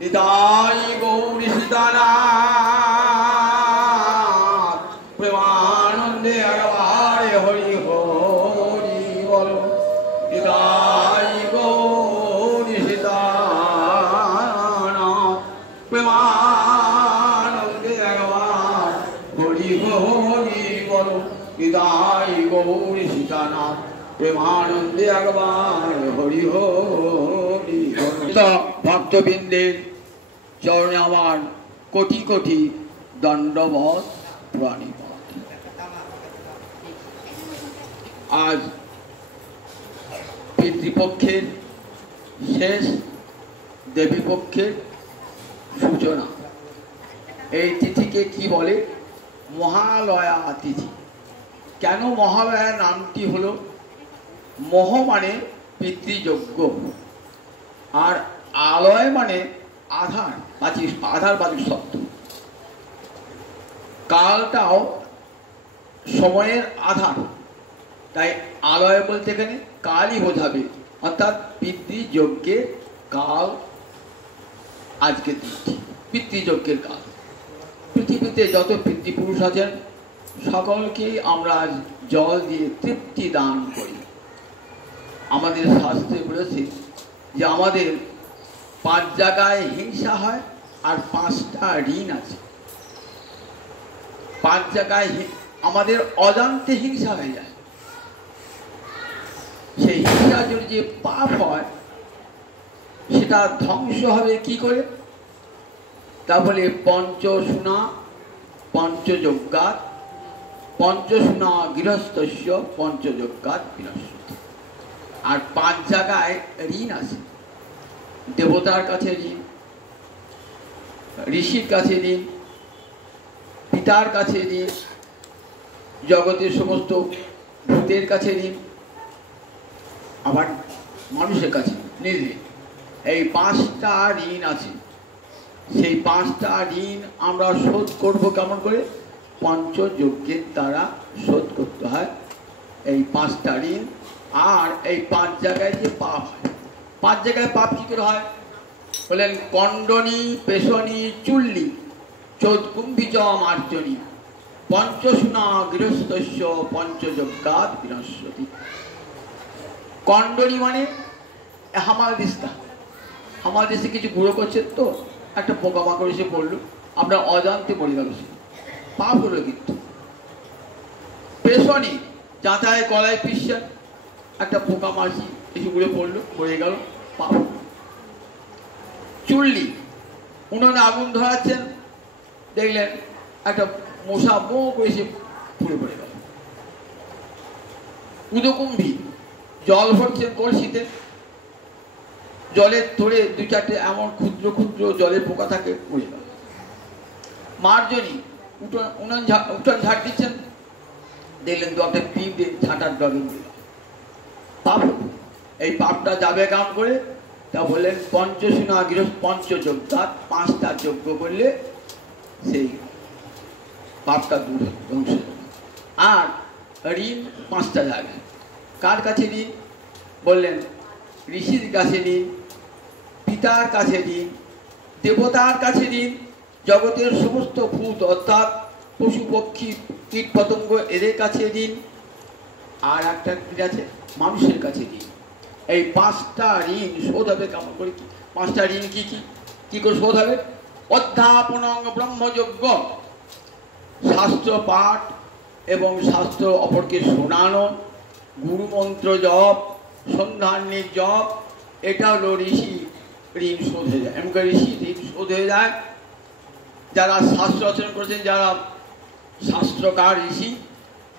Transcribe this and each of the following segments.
নিতাই গৌর সীতানাথ প্রেমানন্দে আরবারে হরি হরি বল। নিতাই গৌর সীতানাথ প্রেমানন্দে আরবার হরি হরি বল। নিতাই গৌর সীতানাথ প্রেমানন্দে আরবার হরি হরি ভক্তবৃন্দের চরণে আমার কোটি কোটি দণ্ডবত প্রণিপাত। আজ পিতৃপক্ষের শেষ, দেবীপক্ষের সূচনা। এই তিথিকে কি বলে? মহালয়া তিথি। কেন মহালয়া নামটি হলো? মহ মানে পিতৃযজ্ঞ, আর আলয় মানে আধার বাচি শব্দ। কালটাও সময়ের আধার, তাই আলয় বলতে এখানে কালই বোঝাবে, অর্থাৎ পিতৃযজ্ঞের কাল আজকের দিনটি, পিতৃযজ্ঞের কাল। পৃথিবীতে যত পিতৃপুরুষ আছেন সকলকেই আমরা জল দিয়ে তৃপ্তি দান করি। আমাদের শাস্ত্রে বলেছে যে আমাদের 5 জায়গায় হিংসা হয় আর 5টা ঋণ আছে। 5 জায়গায় আমাদের অজান্তে হিংসা হয়ে যায়। সেই হিংসা যদি যে পাপ হয় সেটা ধ্বংস হবে কি করে? তা বলে পঞ্চসুনা পঞ্চযজ্ঞাৎ, পঞ্চসুনা গৃহস্থস্য পঞ্চযজ্ঞাৎ বিনশ্যতি। আর 5 জায়গায় ঋণ আছে। দেবতার কাছে ঋণ, ঋষির কাছে ঋণ, পিতার কাছে ঋণ, জগতের সমস্ত ভূতের কাছে ঋণ, আবার মানুষের কাছে নির্ঋণ। এই 5টা ঋণ আছে। সেই 5টা ঋণ আমরা শোধ করব কেমন করে? পঞ্চযজ্ঞের দ্বারা শোধ করতে হয় এই 5টা ঋণ। আর এই 5 জায়গায় যে পাপ হয়, 5 জায়গায় পাপ কি করে হয়? বলেন কণ্ডনী পেশনী চুল্লি চৌদ্কুম্ভিচ মার্জনী পঞ্চসুনা গৃহস্থস্য পঞ্চযজ্ঞাৎ বিনশ্যতি। কণ্ডনী মানে হামাল দিস্তা, হামাল দিস্তে কিছু গুঁড়ো করছে, তো একটা পোকামাকড় এসে পড়লো, আমরা অজান্তে মরে গেল, সে পাপ হলো। কিন্তু পেশনী যাতায় কলায় পিসছেন, একটা পোকা মাছি এসে ঘুরে পড়লো, মরে গেল, পাপ। চুল্লি উনুনে আগুন ধরাচ্ছেন, দেখলেন একটা মশা বো করে এসে পুড়ে পড়ে গেল। উদকুম্ভী জল ভরছেন কলসিতে, জলের ধরে 2-4টে এমন ক্ষুদ্র ক্ষুদ্র জলের পোকা থাকে, পড়ে গেল। মার্জনী উঠান ঝাড় দিচ্ছেন, দেখলেন 2-একটা পিঁপড়ে ঝাঁটার ডগে উঠে গেল, পাপ। এই পাপটা যাবে কাম করে? তা বললেন পঞ্চসুনা গৃহস্থ পঞ্চযজ্ঞাৎ, 5টা যজ্ঞ করলে সেই পাপটা দূর ধ্বংস হবে। আর ঋণ 5টা জায়গায়। কার কাছে ঋণ? বললেন ঋষির কাছে ঋণ, পিতার কাছে ঋণ, দেবতার কাছে ঋণ, জগতের সমস্ত ভূত অর্থাৎ পশু পক্ষী কীট পতঙ্গ এদের কাছে ঋণ, আর একটা আছে মানুষের কাছে ঋণ। এই 5টা ঋণ শোধ হবে কেমন করে? 5টা ঋণ কি কি কি করে শোধ হবে? অধ্যাপনং ব্রহ্মযজ্ঞ, শাস্ত্র পাঠ এবং শাস্ত্র অপরকে শোনানো, গুরুমন্ত্র জপ, সন্ধানের জপ, এটা হলো ঋষি ঋণ শোধ হয়ে যায়। এমন ঋষি ঋণ শোধ হয়ে যায়। যারা শাস্ত্র রচনা করেছেন, যারা শাস্ত্রকার ঋষি,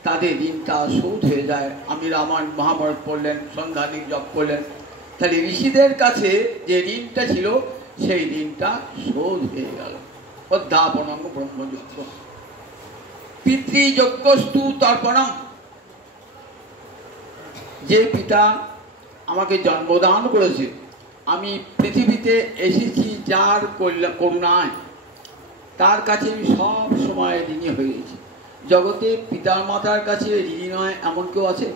তাদের ঋণটা শোধ হয়ে যায়। আমি রামায়ণ মহাভারত পড়লেন, সন্ধানিক জপ করলেন, তাহলে ঋষিদের কাছে যে ঋণটা ছিল সেই ঋণটা শোধ হয়ে গেল। অধ্যাপনং ব্রহ্মযজ্ঞ। পিতৃযজ্ঞস্তু তর্পণম। যে পিতা আমাকে জন্মদান করেছে, আমি পৃথিবীতে এসেছি যার করুণায়, তার কাছে আমি সব সময় ঋণী হয়ে গেছি। জগতে পিতা মাতার কাছে ঋণী নয় এমন কেউ আছে?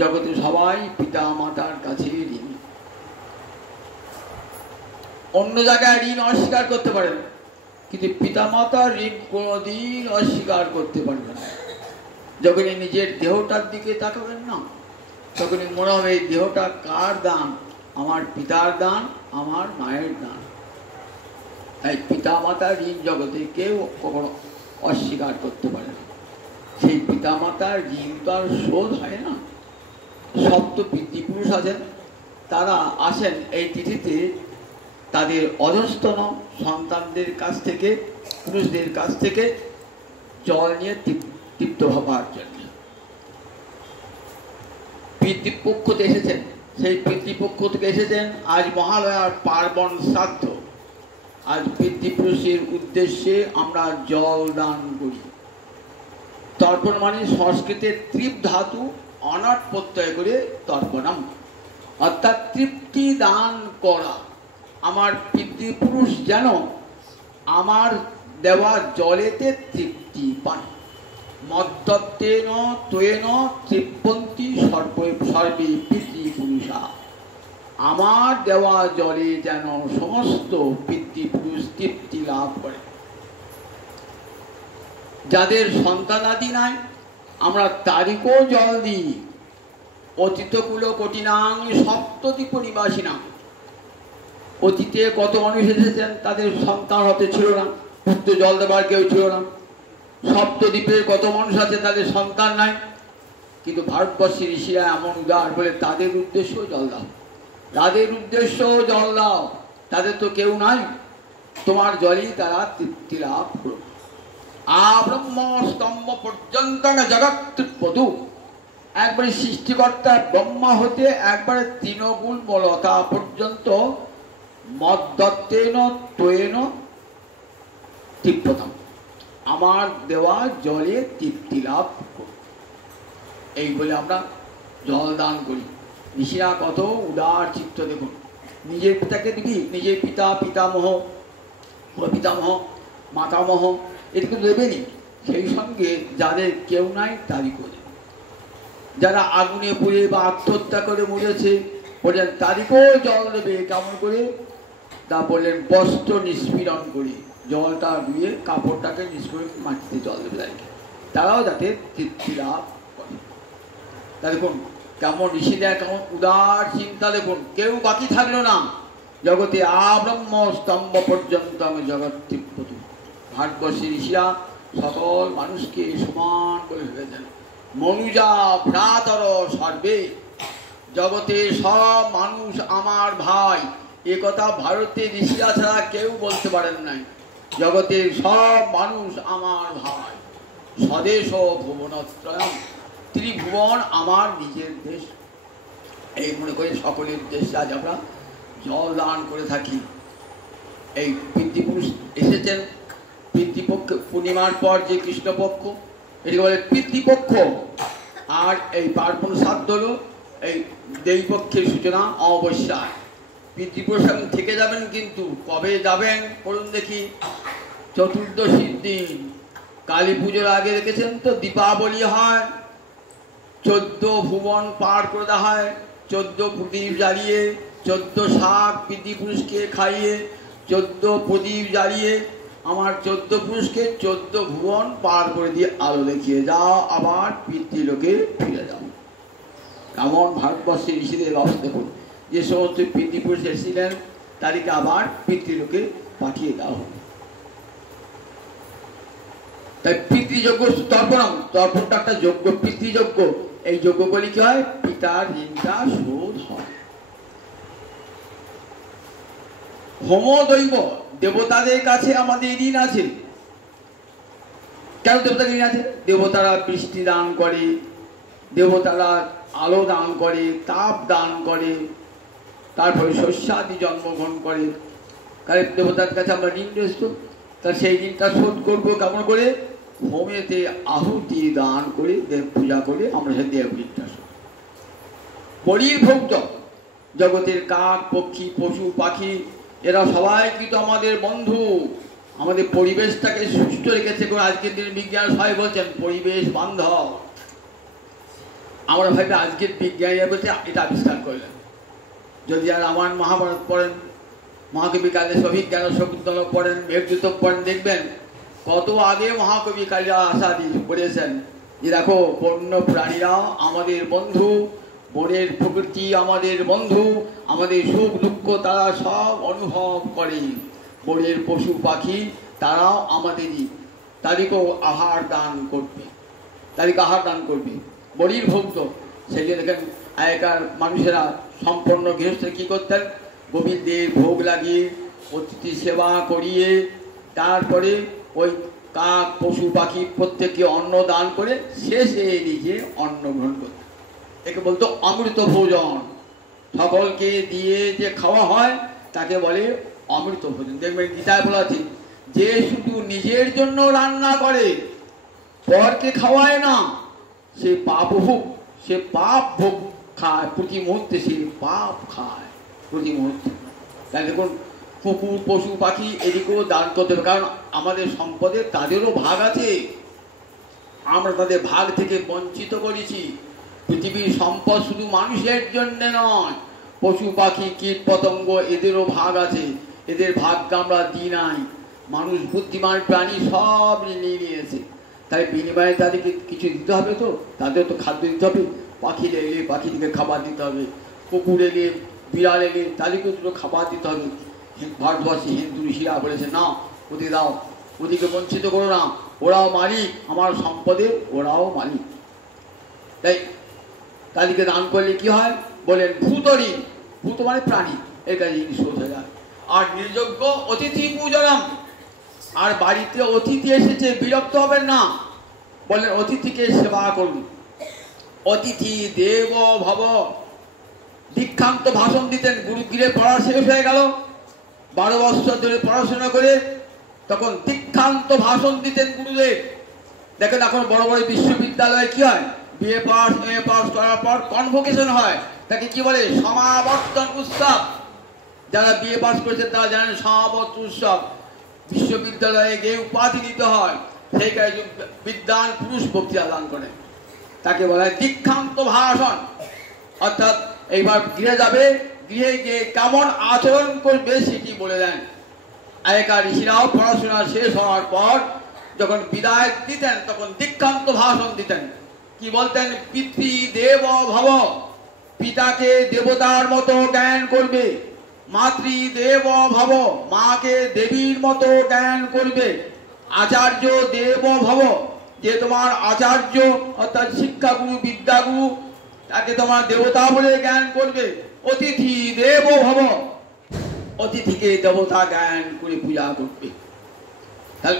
জগতে সবাই পিতা মাতার কাছে ঋণী। অন্য জায়গায় ঋণ অস্বীকার করতে পারেন, কিন্তু পিতামাতার ঋণ কোনোদিন অস্বীকার করতে পারবেন না। যখনই নিজের দেহটার দিকে তাকাবেন না, তখনই মনে হবে এই দেহটা কার দান? আমার পিতার দান, আমার মায়ের দান। তাই পিতামাতার ঋণ জগতে কেউ কখনো অস্বীকার করতে পারে না। সেই পিতামাতার ঋণ তো আর শোধ হয় না। সপ্ত পিতৃপুরুষ আছেন, তারা আসেন এই তিথিতে তাদের অধস্তন সন্তানদের কাছ থেকে, পুরুষদের কাছ থেকে জল নিয়ে তৃপ্ত হবার জন্য। পিতৃপক্ষতে এসেছেন, সেই পিতৃপক্ষ থেকে এসেছেন। আজ মহালয়ার পার্বণ শ্রাদ্ধ, আজ পিতৃপুরুষের উদ্দেশ্যে আমরা জল দান করি। তর্পণ মানে সংস্কৃতের তৃপ ধাতু অনাট প্রত্যয় করে তর্পণম, অর্থাৎ তৃপ্তি দান করা। আমার পিতৃপুরুষ যেন আমার দেওয়া জলেতে তৃপ্তি পান। মদ্দত্তেন ত্বয়েন তৃপ্পন্তি সর্বে পিতৃপুরুষা। আমার দেওয়া জলে যেন সমস্ত পিতৃপুরুষ তৃপ্তি লাভ করে। যাদের সন্তানাদি নাই, আমরা তারিখও জল দিই। অতীতকুল কঠিনাং সপ্তদ্বীপ নিবাসিনাং। অতীতে কত মানুষ এসেছেন, তাদের সন্তান হতে ছিল না, পুত্র জল দেবার কেউ ছিল না। সপ্তদ্বীপের কত মানুষ আছে, তাদের সন্তান নাই, কিন্তু ভারতবর্ষের ঋষিরা এমন উদার বলে তাদের উদ্দেশ্যও জল দাও, তাদের উদ্দেশ্যও জল দাও। তাদের তো কেউ নাই, তোমার জলই তারা তৃপ্তি লাভ করো। আব্রহ্ম স্তম্ভ পর্যন্ত জগৎ তৃপ্তু। একবারে সৃষ্টিকর্তা ব্রহ্মা হতে একবারে তৃণমূল লতা পর্যন্ত মদ্দত্তেন ত্বয়েন তৃপ্ততাম। আমার দেওয়া জলে তৃপ্তি লাভ করো, এই বলে আমরা জল দান করি। ঋষিরা কত উদার চিত্ত দেখুন। নিজের পিতাকে দিবি, নিজের পিতা, পিতামহ, পিতামহ, মাতামহ, এটুকু দেবেনি। সেই সঙ্গে যাদের কেউ নাই তারই করে, যারা আগুনে পুড়ে বা আত্মহত্যা করে মরেছে বললেন তাদেরকেও জল দেবে। কেমন করে? তা বললেন বস্ত্র নিষ্পীড়ন করে, জলটা ধুয়ে কাপড়টাকে নিষ্পীড়ন মাটিতে জল দেবে তাদেরকে, তারাও যাতে তৃপ্তি লাভ করে। তা দেখুন কেমন ঋষিদের কেমন উদার চিন্তা। দেখুন কেউ বাকি থাকলো না জগতে। আব্রহ্ম স্তম্ভ পর্যন্ত আমি জগৎ তৃপ্ততু। ভারতবর্ষের ঋষিরা সকল মানুষকে সমান করে ভেবেছেন। মনুজা ভ্রাতর সর্বে, জগতে সব মানুষ আমার ভাই। এ কথা ভারতের ঋষিরা ছাড়া কেউ বলতে পারেন নাই। জগতের সব মানুষ আমার ভাই। স্বদেশ ভুবনত্রয়ম, ত্রিভুবন আমার নিজের দেশ। এই মনে করি সকলের উদ্দেশ্যে আজ আমরা জল দান করে থাকি। এই পিতৃপুরুষ এসেছেন পিতৃপক্ষ, পূর্ণিমার পর যে কৃষ্ণপক্ষ, এটাকে বলে পিতৃপক্ষ। আর এই পার্বণ শ্রাদ্ধ হল এই দেবীপক্ষের সূচনা, অমাবস্যায়। পিতৃপুরুষ থেকে যাবেন, কিন্তু কবে যাবেন বলুন দেখি? চতুর্দশীর দিন। কালী পুজোর আগে দেখেছেন তো দীপাবলি হয়, 14 ভুবন পার করে দেওয়া হয়, 14 প্রদীপ জ্বালিয়ে, 14 শাক পিতৃপুরুষকে খাইয়ে, 14 প্রদীপ জ্বালিয়ে আমার 14 পুরুষকে 14 ভুবন পার করে দিয়ে আলো দেখিয়ে যাও, আবার পিতৃলোকে ফিরে যাও। কেমন ভারতবর্ষের ঋষিদের অবস্থা দেখুন। যে সমস্ত পিতৃপুরুষ এসেছিলেন তাদেরকে আবার পিতৃলোকে পাঠিয়ে দেওয়া হবে। তাই পিতৃযজ্ঞ তর্পণম, তর্পণটা একটা যজ্ঞ, পিতৃযজ্ঞ। এই যজ্ঞ বলি কি হয়? পিতার ঋণটা শোধ হয়। হোমদৈব, দেবতাদের কাছে আমাদের ঋণ আছে। কেন দেবতাদের ঋণ আছে? দেবতারা বৃষ্টি দান করে, দেবতারা আলো দান করে, তাপ দান করে, তারপরে শস্যাদি জন্মগ্রহণ করে। কারণ দেবতার কাছে আমরা ঋণ রয়েছে, তা সেই ঋণটা শোধ করবো কেমন করে? হোমেতে আহুতি দান করে, দেব পূজা করে আমরা সেই দেব ঋণটা শোধ। পরিভোগ্য জগতের কাক, পক্ষী, পশু, পাখি এরা সবাই কিন্তু আমাদের বন্ধু। আমাদের পরিবেশটাকে সুস্থ রেখেছে। আজকের দিনে বিজ্ঞান সবাই বলছেন পরিবেশ বান্ধব। আমরা ভাবি আজকের বিজ্ঞানীরা বলছে এটা আবিষ্কার করলেন। যদি আর রামায়ণ মহাভারত পড়েন, মহাকবি কালিদাস অভিজ্ঞান শকুন্তল পড়েন, মেঘদূত পড়েন, দেখবেন কত আগে মহাকবি কালিদাস আশা দিয়ে বলেছেন যে দেখো বন্য প্রাণীরা আমাদের বন্ধু, বনের প্রকৃতি আমাদের বন্ধু, আমাদের সুখ দুঃখ তারা সব অনুভব করে। বনের পশু পাখি তারাও আমাদেরই, তাদেরকেও আহার দান করবে, তাদেরকে আহার দান করবে। বলির ভক্ত সেই যে দেখেন আগেকার মানুষেরা সম্পন্ন গৃহস্থ কী করতেন, গোবিন্দের ভোগ লাগিয়ে অতিথি সেবা করিয়ে তারপরে ওই কাক পশু পাখি প্রত্যেককে অন্ন দান করে শেষে নিজে অন্ন গ্রহণ করতেন। একে বলতো অমৃত ভোজন। সকলকে দিয়ে যে খাওয়া হয় তাকে বলে অমৃত ভোজন। দেখবেন গীতায় বলা আছে যে শুধু নিজের জন্য রান্না করে পরকে খাওয়ায় না সে পাপ ভোগ খায়, প্রতি মুহূর্তে সে পাপ খায় প্রতি মুহূর্তে। তাই দেখুন কুকুর পশু পাখি এদিকেও দান করতে হবে, কারণ আমাদের সম্পদে তাদেরও ভাগ আছে, আমরা তাদের ভাগ থেকে বঞ্চিত করেছি। পৃথিবীর সম্পদ শুধু মানুষের জন্য নয়, পশু পাখি কীট পতঙ্গ এদেরও ভাগ আছে, এদের ভাগকে আমরা দিই নাই। মানুষ বুদ্ধিমান প্রাণী সব নিয়ে নিয়েছে, তাই বিনিময়ে তাদেরকে কিছু দিতে হবে, তো তাদের তো খাদ্য দিতে হবে। পাখি এলে পাখিটিকে খাবার দিতে হবে, কুকুর এলে বিড়াল এলে তাদেরকে দুটো খাবার দিতে হবে। ভারতবর্ষে হিন্দু ঋষিরা বলেছে না ওদের দাও, ওদিকে বঞ্চিত করো না, ওরাও মালিক আমার সম্পদের, ওরাও মালিক। তাই তাদেরকে দান করলে কি হয় বলেন, ভূতরি, ভূত মানে প্রাণী, এর কাছে জিনিস বোঝা যায়। আর নির্যোগ্য অতিথি পূজনম, আর বাড়িতে অতিথি এসেছে বিরক্ত হবেন না, বলেন অতিথিকে সেবা করুন। অতিথি দেব ভব, দীক্ষান্ত ভাষণ দিতেন, গুরুগৃহে পড়া শেষ হয়ে গেল, 12 বছর ধরে পড়াশোনা করে তখন দীক্ষান্ত ভাষণ দিতেন গুরুদেব। দেখেন এখন বড় বড় বিশ্ববিদ্যালয়ে কি হয়, বিএ পাস এ পাস করার পর কনভোকেশন হয়, তাকে কি বলে সমাবর্তন উৎসব। যারা বিএ পাস করেছেন তারা জানেন সমাবর্তন উৎসব, বিশ্ববিদ্যালয়ে গিয়ে উপাধি দিতে হয়, সেই কাজে বিদ্বান পুরুষ বক্তৃতা দান করেন, তাকে বলা হয় দীক্ষান্ত ভাষণ। অর্থাৎ এইবার গৃহে যাবে, গৃহে গিয়ে কেমন আচরণ করবে সেটি বলে দেন। আগেকার ঋষিরাও পড়াশোনা শেষ হওয়ার পর যখন বিদায় দিতেন তখন দীক্ষান্ত ভাষণ দিতেন। কি বলতেন, পিতৃ দেব ভব, পিতাকে দেবতার মতো জ্ঞান করবে, মাতৃ দেব ভব, মাকে দেবীর মতো জ্ঞান করবে, আচার্য দেব ভব, যে তোমার আচার্য অর্থাৎ শিক্ষাগুরু বিদ্যাগুরু তাকে তোমার দেবতা বলে জ্ঞান করবে, অতিথি দেব ভব, অতিথিকে দেবতা জ্ঞান করে পূজা করবে। তাহলে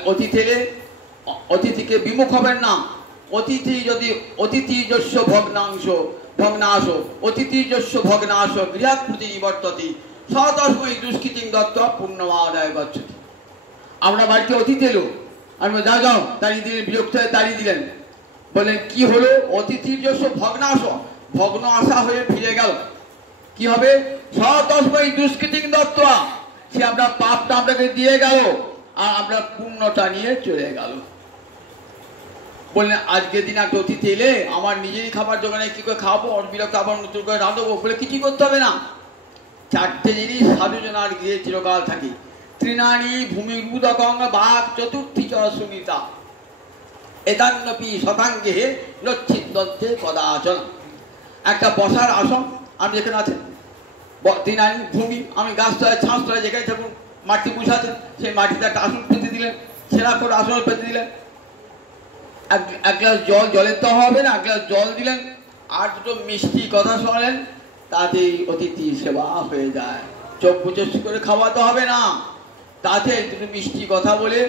অতিথিকে বিমুখ হবেন না। অতিথি যস্য ভগ্নাশ অতিথি যস্য ভগ্নাশ গৃহাৎ প্রতি নিবর্ততি সতস্মৈ দুষ্কৃতিং দত্ত্বা পুণ্যমাদায় গচ্ছতি। আমরা বাড়িতে অতিথি এলো, আমরা যাও তাড়িয়ে দিলেন, বিরক্ত হয়ে তাড়িয়ে দিলেন, বললেন কি হলো, অতিথির যস্য ভগ্নাশ, ভগ্ন আশা হয়ে ফিরে গেল, কি হবে, সতস্মৈ দুষ্কৃতিং দত্ত্বা, সে আপনার পাপটা আপনাকে দিয়ে গেল আর আমরা পুণ্যটা নিয়ে চলে গেল। বললেন আজকের দিন একটা অতিথি এলে আমার নিজেরই খাবার জোগানে কি করে খাওয়াবো, বিরক্ত আবার নতুন করে রাঁধবো, বলে কিছু করতে হবে না। 4টে জিনিস সাধুজনার গৃহে চিরকাল থাকে, তৃণানি ভূমি রুদকং বাক চতুর্থী চ সুনিতা এদান্নপি শতাঙ্গে নচ্ছিদ্দন্তে কদাচন। একটা বসার আসন, আপনি যেখানে আছেন, তৃণানি ভূমি, আমি গাছতলায় ছাঁচতলায় যেখানে থাকুন মাটি বসাচ্ছেন, সেই মাটিতে একটা আসন পেতে দিলেন, সেরা করে আসন পেতে দিলেন, এক গ্লাস জলের তো হবে না, এক গ্লাস জল দিলেন, আর দুটো মিষ্টি কথা শোনালেন, তাতেই অতিথি সেবা হয়ে যায়। চোখ বুঝে করে খাওয়াতে হবে না, তাতে দুটো মিষ্টি কথা বলে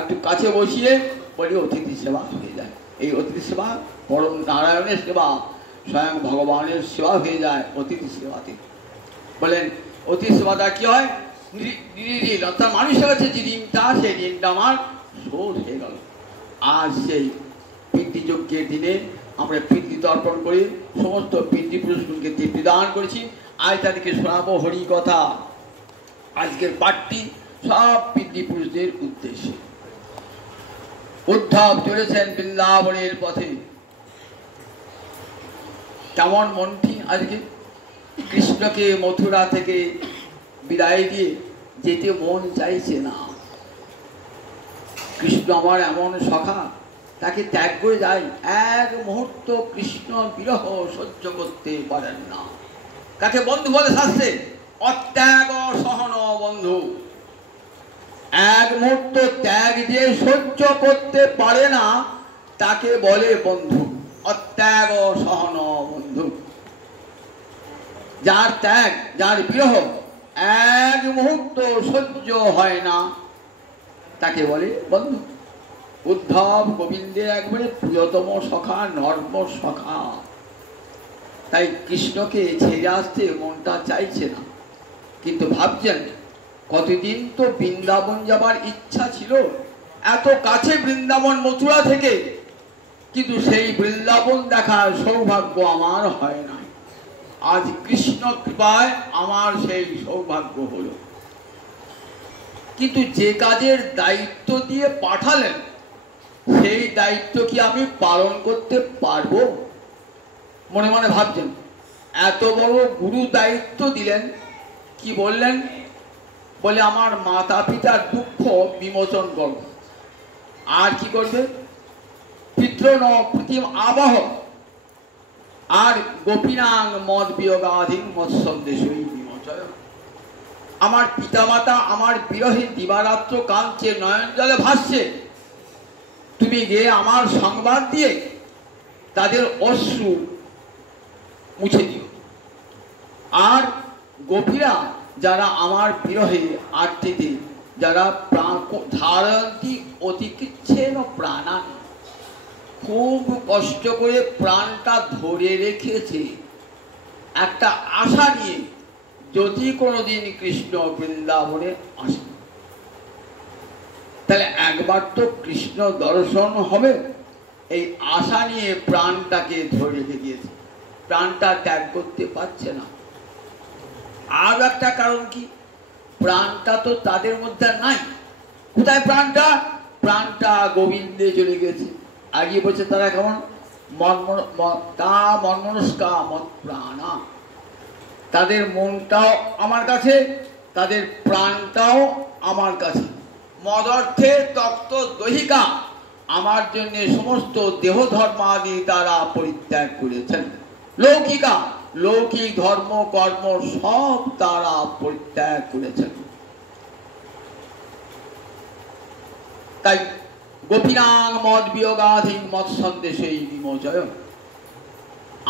একটু কাছে বসিয়ে বলি অতিথি সেবা হয়ে যায়। এই অতিথি সেবা পরম নারায়ণের সেবা, স্বয়ং ভগবানের সেবা হয়ে যায় অতিথি সেবাতে। বলেন অতিথি সেবাটা কি হয়, অর্থাৎ মানুষের কাছে যে ঋণটা, সেই ঋণটা আমার শোধ হয়ে গেল। আজ সেই পিতৃযজ্ঞের দিনে আমরা পিতৃ তর্পণ করি, সমস্ত পিতৃপুরুষকে তৃপ্তিদান করেছি, আজ তাদেরকে শোনাবো হরি কথা। আজকের পাঠটি সব পিতৃপুরুষদের উদ্দেশ্যে। উদ্ধব চলেছেন বৃন্দাবনের পথে, কেমন মনটি আজকে কৃষ্ণকে মথুরা থেকে বিদায় দিয়ে যেতে মন চাইছে না। কৃষ্ণ আমার এমন সখা, তাকে ত্যাগ করে যায়, এক মুহূর্ত কৃষ্ণ বিরহ সহ্য করতে পারেন না। কাকে বন্ধু বলে শাস্ত্রে? অত্যাগ সহন বন্ধু। এক মুহূর্ত ত্যাগ যে সহ্য করতে পারে না তাকে বলে বন্ধু। অত্যাগ সহন বন্ধু। যার ত্যাগ, যার বিরহ এক মুহূর্ত সহ্য হয় না তাকে বলে বন্ধু। উদ্ধব গোবিন্দের একবারে প্রিয়তম সখা, নর্ম সখা। তাই কৃষ্ণকে ছেড়ে আসতে মনটা চাইছে না, কিন্তু ভাবছেন কতদিন তো বৃন্দাবন যাবার ইচ্ছা ছিল, এত কাছে বৃন্দাবন মথুরা থেকে, কিন্তু সেই বৃন্দাবন দেখার সৌভাগ্য আমার হয় না। আজ কৃষ্ণ কৃপায় আমার সেই সৌভাগ্য হলো। কিন্তু যে কাজের দায়িত্ব দিয়ে পাঠালেন সেই দায়িত্ব কি আমি পালন করতে পারবো? মনে মনে ভাবছেন। এত বড় গুরু দায়িত্ব দিলেন, কি বললেন? বলে আমার মাতা পিতার দুঃখ বিমোচন করব। আর কি করবে? পিতৃণ প্রতিম আবহ আর গোপীনাং মদ বিয়োগাধীন মৎসন্দেশই বিমোচয়। আমার পিতামাতা আমার বিরহে দিবারাত্র কাঁদছে, নয়ন জলে ভাসছে, তুমি গিয়ে আমার সংবাদ দিয়ে তাদের অশ্রু মুছে দিও। আর গোপীরা যারা আমার বিরহে আর্তিতে যারা প্রাণ ধারন্তি অতিকিচ্ছেন প্রাণান, খুব কষ্ট করে প্রাণটা ধরে রেখেছে একটা আশা নিয়ে, যদি কোনোদিন কৃষ্ণ বৃন্দাবনে আসে তাহলে একবার তো কৃষ্ণ দর্শন হবে, এই আশা নিয়ে প্রাণটাকে ধরে রেখে দিয়েছে, প্রাণটা ত্যাগ করতে পারছে না। আর একটা কারণ কি? প্রাণটা তো তাদের মধ্যে নাই। কোথায় প্রাণটা? প্রাণটা গোবিন্দে চলে গেছে। আগে বলছে তারা কেমন মনমনস্কা মত প্রাণা, তাদের মনটাও আমার কাছে, তাদের প্রাণটাও আমার কাছে। মদর্থে তক্ত দহিকা, আমার জন্য সমস্ত দেহ ধর্মাদি তারা পরিত্যাগ করেছেন। লৌকিকা, লৌকিক ধর্ম কর্ম সব তারা পরিত্যাগ করেছেন। তাই গোপীনাং মদ বিয়োগাধীন মৎ সন্দেশেই বিমোচয়।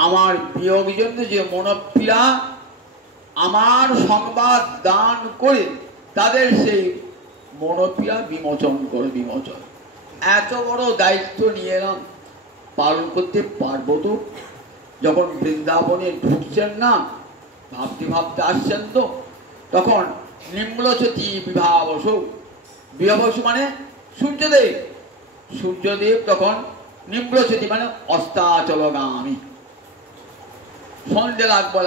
আমার বিয়োগ জন্য যে মনপ্রিয়া আমার সংবাদ দান করে তাদের সেই মনপ্রিয়া বিমোচন করে বিমোচন। এত বড় দায়িত্ব নিয়ে এলাম, পালন করতে পারবো তো? যখন বৃন্দাবনে ঢুকছেন না, ভাবতে ভাবতে আসছেন তো, তখন নিম্নচতি বিভাবস, বিভাবস মানে সূর্যদেব, সূর্যদেব তখন নিম্নচতি মানে অস্তাচলগামী। সন্ধ্যে লাগবো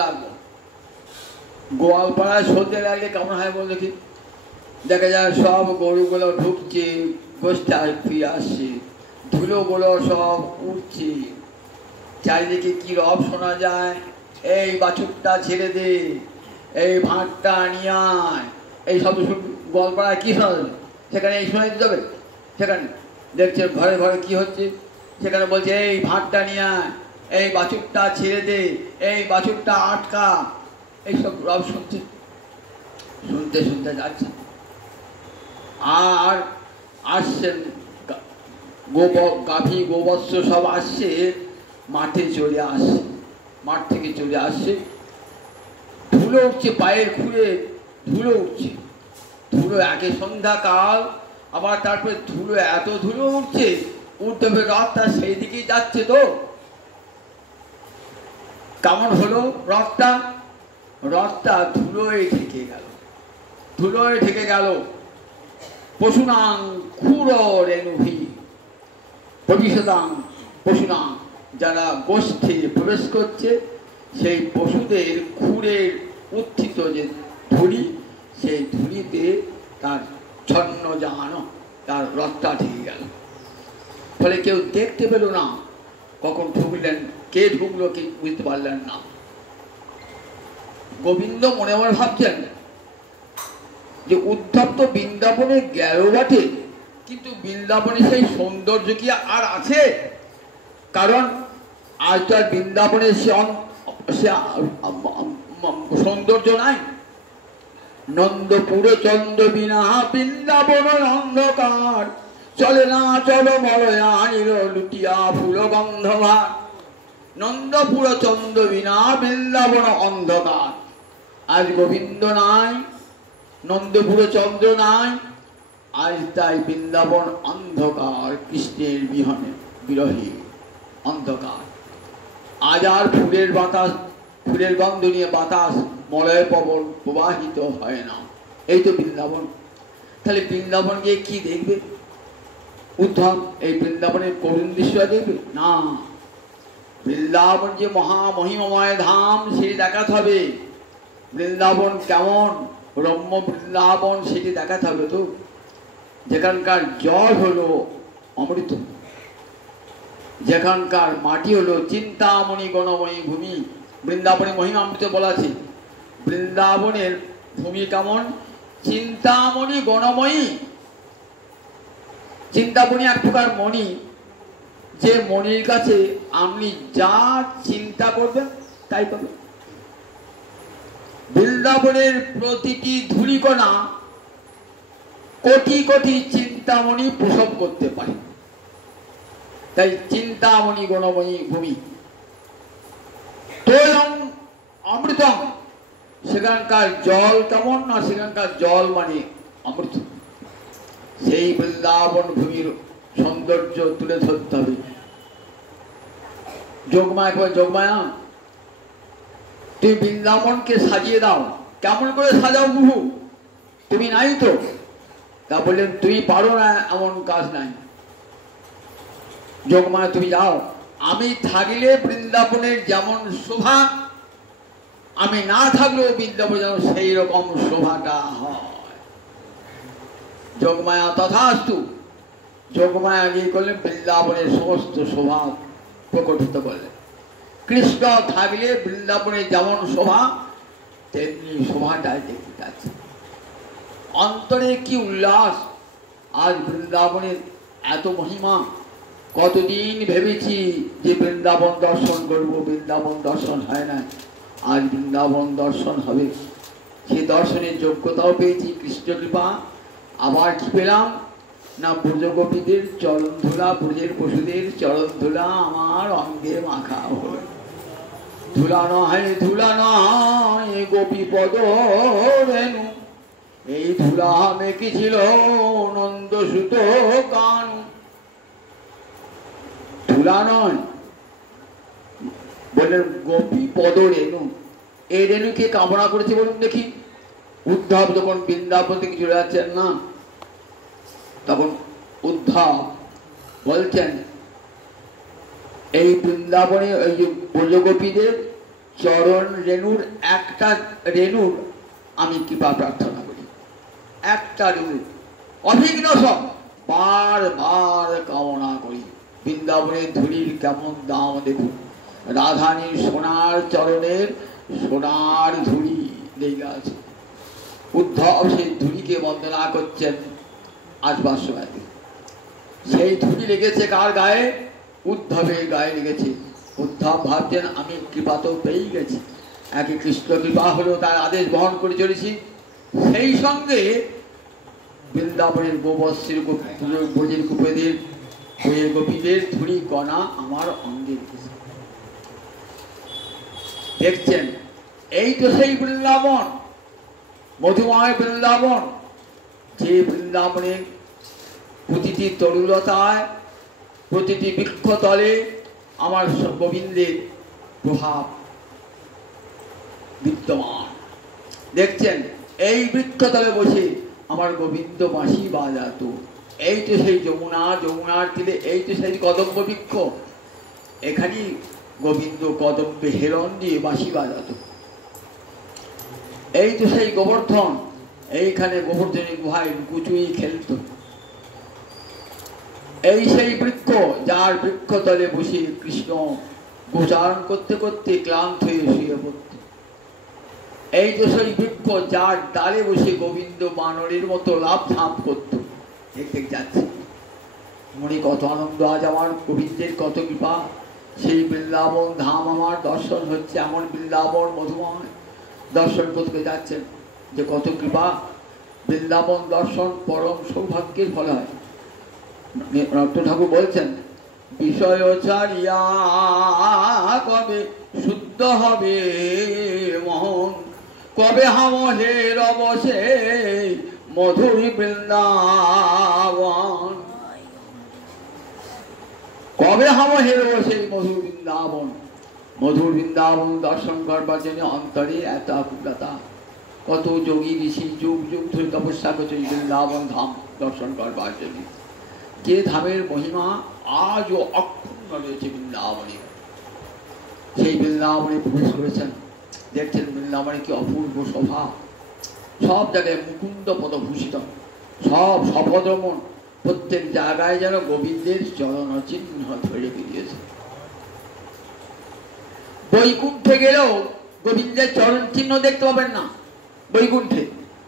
গোয়ালপাড়ায় সন্ধ্যে লাগলে কেমন হয় বল দেখি? দেখা যায় সব গরুগুলো ঢুকছে, গোষ্ঠায় ফিরে আসছে, ধুলোগুলো সব উঠছে, চারিদিকে কি রব শোনা যায়, এই বাছুরটা ছেড়ে দে, এই ভাঁটটা নিয়ে আয়, এই সব গোয়ালপাড়ায় কি শোনা যাবে? সেখানে এই শোনাই দিতে হবে। সেখানে দেখছে ঘরে ঘরে কি হচ্ছে, সেখানে বলছে এই ভাঁটটা নিয়ে আয়, এই বাছুরটা ছেড়ে দে, এই বাছুরটা আটকা, এইসব রব শুনছে, শুনতে শুনতে যাচ্ছে। আর আসছেন গাভী গোবৎস সব আসছে, মাঠে চলে আসছে, মাঠ থেকে চলে আসছে, ধুলো উঠছে পায়ের খুঁড়ে, ধুলো উঠছে, ধুলো একে সন্ধ্যাকাল, আবার তারপরে ধুলো এত ধুলো উঠছে, উঠতে হবে রথটা সেই দিকেই যাচ্ছে। তো কেমন হলো রথটা? রথটা ধুলোয় ঢেকে গেল, ধুলোয় ঢেকে গেল। পশুনাং ক্ষুর রেণুভি ভবিষ্যতাং পশুনাং, যারা গোষ্ঠী প্রবেশ করছে সেই পশুদের খুঁড়ের উত্থিত যে ধুলি, সেই ধুলিতে তার ছন্ন জানো, তার রথটা ঢেকে গেল। ফলে কেউ দেখতে পেল না কখন ঢুকলেন, কে ঢুকলো কি বুঝতে পারলেন না। গোবিন্দ মনে মনে ভাবছেন যে উদ্ধব তো বৃন্দাবনে গেল বটে, কিন্তু বৃন্দাবনে সেই সৌন্দর্য কি আর আছে? কারণ আজ তো আর বৃন্দাবনে সে সৌন্দর্য নাই। নন্দপুর চন্দ্র বিনা বৃন্দাবন অন্ধকার, চলে না চলো মলয়া নিল লুটিয়া ফুল গন্ধভার। নন্দপুর চন্দ্র বিনা বৃন্দাবন অন্ধকার। আজ গোবিন্দ নাই, নন্দপুর চন্দ্র নাই, আজ তাই বৃন্দাবন অন্ধকার, কৃষ্ণের বিহনে বিরহে অন্ধকার। আজ আর ফুলের বাতাস, ফুলের গন্ধ নিয়ে বাতাস মলয় পবন প্রবাহিত হয় না। এই তো বৃন্দাবন। তাহলে বৃন্দাবন গিয়ে কি দেখবে উদ্ধব? এই বৃন্দাবনের করুণ দৃশ্য দেখবে না। বৃন্দাবন যে মহামহিমময় ধাম সেটি দেখাতে হবে। বৃন্দাবন কেমন রম্য বৃন্দাবন সেটি দেখাতে হবে। তো যেখানকার জল হলো অমৃত, যেখানকার মাটি হলো চিন্তামণি গণময়ী ভূমি। বৃন্দাবনের মহিমামৃত বলা আছে। বৃন্দাবনের ভূমি কেমন? চিন্তামণি গণময়ী। চিন্তামণি এক প্রকার মণি, যে মণির কাছে আপনি যা চিন্তা করবেন তাই পাবেন। বৃন্দাবনের প্রতিটি ধূলিকণা কোটি কোটি চিন্তামণি প্রসব করতে পারে। তাই চিন্তামণি গণময়ী ভূমি। তোয়ং অমৃতম, সেখানকার জল কেমন? না, সেখানকার জল মানে অমৃত। সেই বৃন্দাবন ভূমির সৌন্দর্য তুলে ধরতে হবে। যোগমায়া কয়, যোগমায়া তুমি বৃন্দাবনকে সাজিয়ে দাও। কেমন করে সাজাও প্রভু? তুমি নাই তো। তা বললেন, তুমি পারো না, এমন কাজ নাই। যোগমায়া তুমি যাও, আমি থাকলে বৃন্দাবনের যেমন শোভা, আমি না থাকলেও বৃন্দাবনে যেন সেই রকম শোভাটা হয়। যোগমায়া তথাস্তু। যোগমায়া গিয়ে করলেন বৃন্দাবনের সমস্ত শোভা প্রকটিত করলেন। কৃষ্ণ থাকলে বৃন্দাবনে যেমন শোভা, তেমনি শোভাটাই দেখতে পাচ্ছে। অন্তরে কি উল্লাস! আজ বৃন্দাবনের এত মহিমা। কতদিন ভেবেছি যে বৃন্দাবন দর্শন করব, বৃন্দাবন দর্শন হয় না। আজ বৃন্দাবন দর্শন হবে। সে দর্শনের যোগ্যতাও পেয়েছি কৃষ্ণ কৃপা। আবার কি পেলাম না, ব্রজগোপীদের চরণ ধুলা, ব্রজের পশুদের চরণ ধুলা আমার অঙ্গে মাখা হল। ধুলা নয়, ধুলা নয়, গোপী পদ রেণু, এই ধুলা মেখেছিল নন্দ সুত কানু। ধুলা নয়, বললেন গোপী পদ রেণু। এই রেণুকে কামনা করেছে বলুন দেখি। উদ্ধব যখন বৃন্দাবন থেকে চলে যাচ্ছেন না, তখন উদ্ধব বলছেন এই বৃন্দাবনে ওই যে ব্রজগোপীদের চরণ রেণুর একটা রেণুর আমি কৃপা প্রার্থনা করি। একটা রেণু অভিঘ্ন সব বারবার কামনা করি। বৃন্দাবনের ধুলির কেমন দাম দেখুন। রাধানীর সোনার চরণের সোনার ধুলি লেগে আছে। উদ্ধব সেই ধুলিকে বন্দনা করছেন আসবার সময়। সেই ধুলি লেগেছে কার গায়ে? উদ্ধবের গায়ে লেগেছে। উদ্ধব ভাবছেন আমি কৃপা তো পেয়েই গেছি, একে কৃষ্ণ কৃপা হলো, তার আদেশ বহন করে চলেছি। সেই সঙ্গে বৃন্দাবনের গোবর্ষের ব্রজের গোপীদের গোপীদের ধুলি কণা আমার অঙ্গে লেগেছে। দেখছেন এই তো সেই বৃন্দাবন, মধুময় বৃন্দাবন, যে বৃন্দাবনের প্রতিটি তরুলতায়, প্রতিটি বৃক্ষতলে আমার গোবিন্দের প্রভাব বিদ্যমান। দেখছেন এই বৃক্ষতলে বসে আমার গোবিন্দ বাঁশি বাজাতো। এই তো সেই যমুনা, যমুনার তীরে এই তো সেই কদম্ব বৃক্ষ, এখানেই গোবিন্দ কদম্বে হেরণ দিয়ে বাঁশি বাজাতো। এই তো সেই গোবর্ধন, এইখানে গোবর্ধনের গুহায় লুকোচুরি খেলত। এই সেই বৃক্ষ, যার বৃক্ষতলে বসে কৃষ্ণ গোচারণ করতে করতে ক্লান্ত হয়ে শুয়ে পড়ত। এই তো সেই বৃক্ষ যার ডালে বসে গোবিন্দ বানরের মতো লাভ ঝাঁপ করত, দেখতে যাচ্ছে। মনে কত আনন্দ, আজ আমার গোবিন্দের কত কৃপা, সেই বৃন্দাবন ধাম আমার দর্শন হচ্ছে, এমন বৃন্দাবন মধুময় দর্শন করতে যাচ্ছেন, যে কত কৃপা। বৃন্দাবন দর্শন পরম সৌভাগ্যের ফল হয়। রত্ন ঠাকুর বলছেন, বিষয় ছাড়িয়া কবে শুদ্ধ হবে মন, কবে হামহে রবসে মধুর বৃন্দাবন, কবে হামহে রবসে মধুর বৃন্দাবন। মধুর বৃন্দাবন দর্শন করবার জন্য অন্তরে এত আকুলতা। কত যোগী ঋষি যুগ যুগ ধরে তপস্যা করছে বৃন্দাবন ধাম দর্শন করবার জন্য। যে ধামের মহিমা আজও অক্ষুণ্ণ রয়েছে বৃন্দাবনে, সেই বৃন্দাবনে প্রবেশ করেছেন। দেখছেন বৃন্দাবনে কি অপূর্ব শোভা, সব জায়গায় মুকুন্দ পদভূষিত, সব সপদমন, প্রত্যেক জায়গায় যেন গোবিন্দের চরণ চিহ্ন ধরে বেরিয়েছে। বৈকুণ্ঠে গেলেও গোবিন্দের চরণ চিহ্ন দেখতে পাবেন না। বৈকুণ্ঠে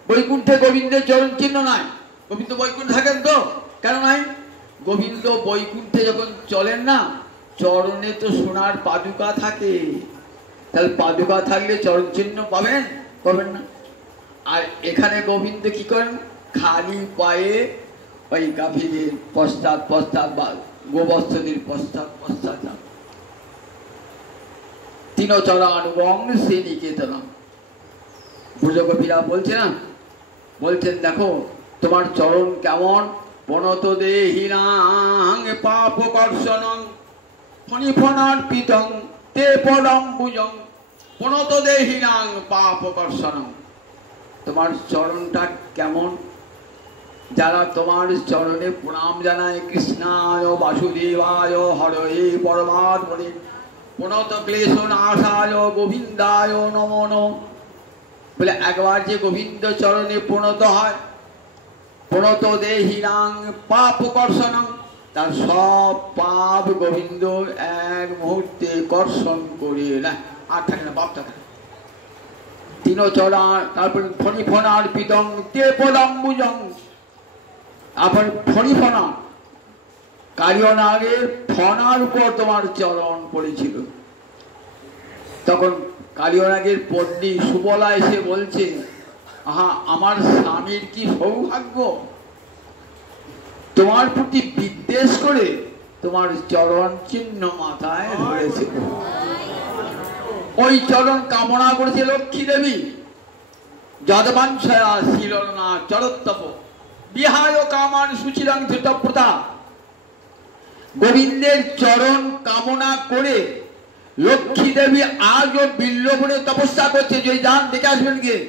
বৈকুণ্ঠে গোবিন্দের চরণ চিহ্ন নাই। গোবিন্দ বৈকুণ্ঠে থাকেন তো, কেন নাই? গোবিন্দ বৈকুণ্ঠে যখন চলেন না, চরণে তো সোনার পাদুকা থাকে, তাহলে পাদুকা থাকলে চরণ চিহ্ন পাবেন? পাবেন না। আর এখানে গোবিন্দ কি করেন? খালি পায়ে ওই গাভীদের পশ্চাৎ পশ্চাৎ বা গোবৎসদের পশ্চাৎ পশ্চাৎ তিনচরানুগং শ্রীনিকেতনম। ব্রজগোপীরা বলছে না, বলছেন দেখো তোমার চরণ কেমন, বনত দেহিনাং পাপকর্ষণং ফণিফণার্পিতং তে পদম্বুজং বনত দেহিনাং পাপকর্ষণং। তোমার চরণটা কেমন, যারা তোমার চরণে প্রণাম জানায়, কৃষ্ণায় বাসুদেবায় হরয়ে পরমাত্মনে প্রণত ক্লেশ নাশায় গোবিন্দায় নমো নমঃ বলে একবার যে গোবিন্দ চরণে প্রণত হয়, প্রণত দেহিনাং পাপকর্ষণং, তার সব পাপ গোবিন্দ এক মুহূর্তে কর্ষণ করে নেয়, আর থাকে না, পাপ থাকে না। তিনচরা, তারপর ফণিফণার্পিতং তে পদম্বুজং, তারপর ফণিফণা কালিয়নাগের ফণার উপর তোমার চরণ পড়েছিল। তখন কালিয়নাগের পত্নী সুবলা এসে বলছে, আহা আমার স্বামীর কি সৌভাগ্য, তোমার প্রতি বিদ্বেষ করে তোমার চরণ চিহ্ন মাথায় ধরেছে। ওই চরণ কামনা করেছে লক্ষ্মী দেবী। যদবাঞ্ছয়া শিলনা চরত্তপ বিহায় কামান সুচিরাং ধৃতপ্রতা। গোবিন্দের চরণ কামনা করে লক্ষ্মী দেবী আজও বিল্লবনে তপস্যা করছে। যে যান দেখে আসবেন গিয়ে,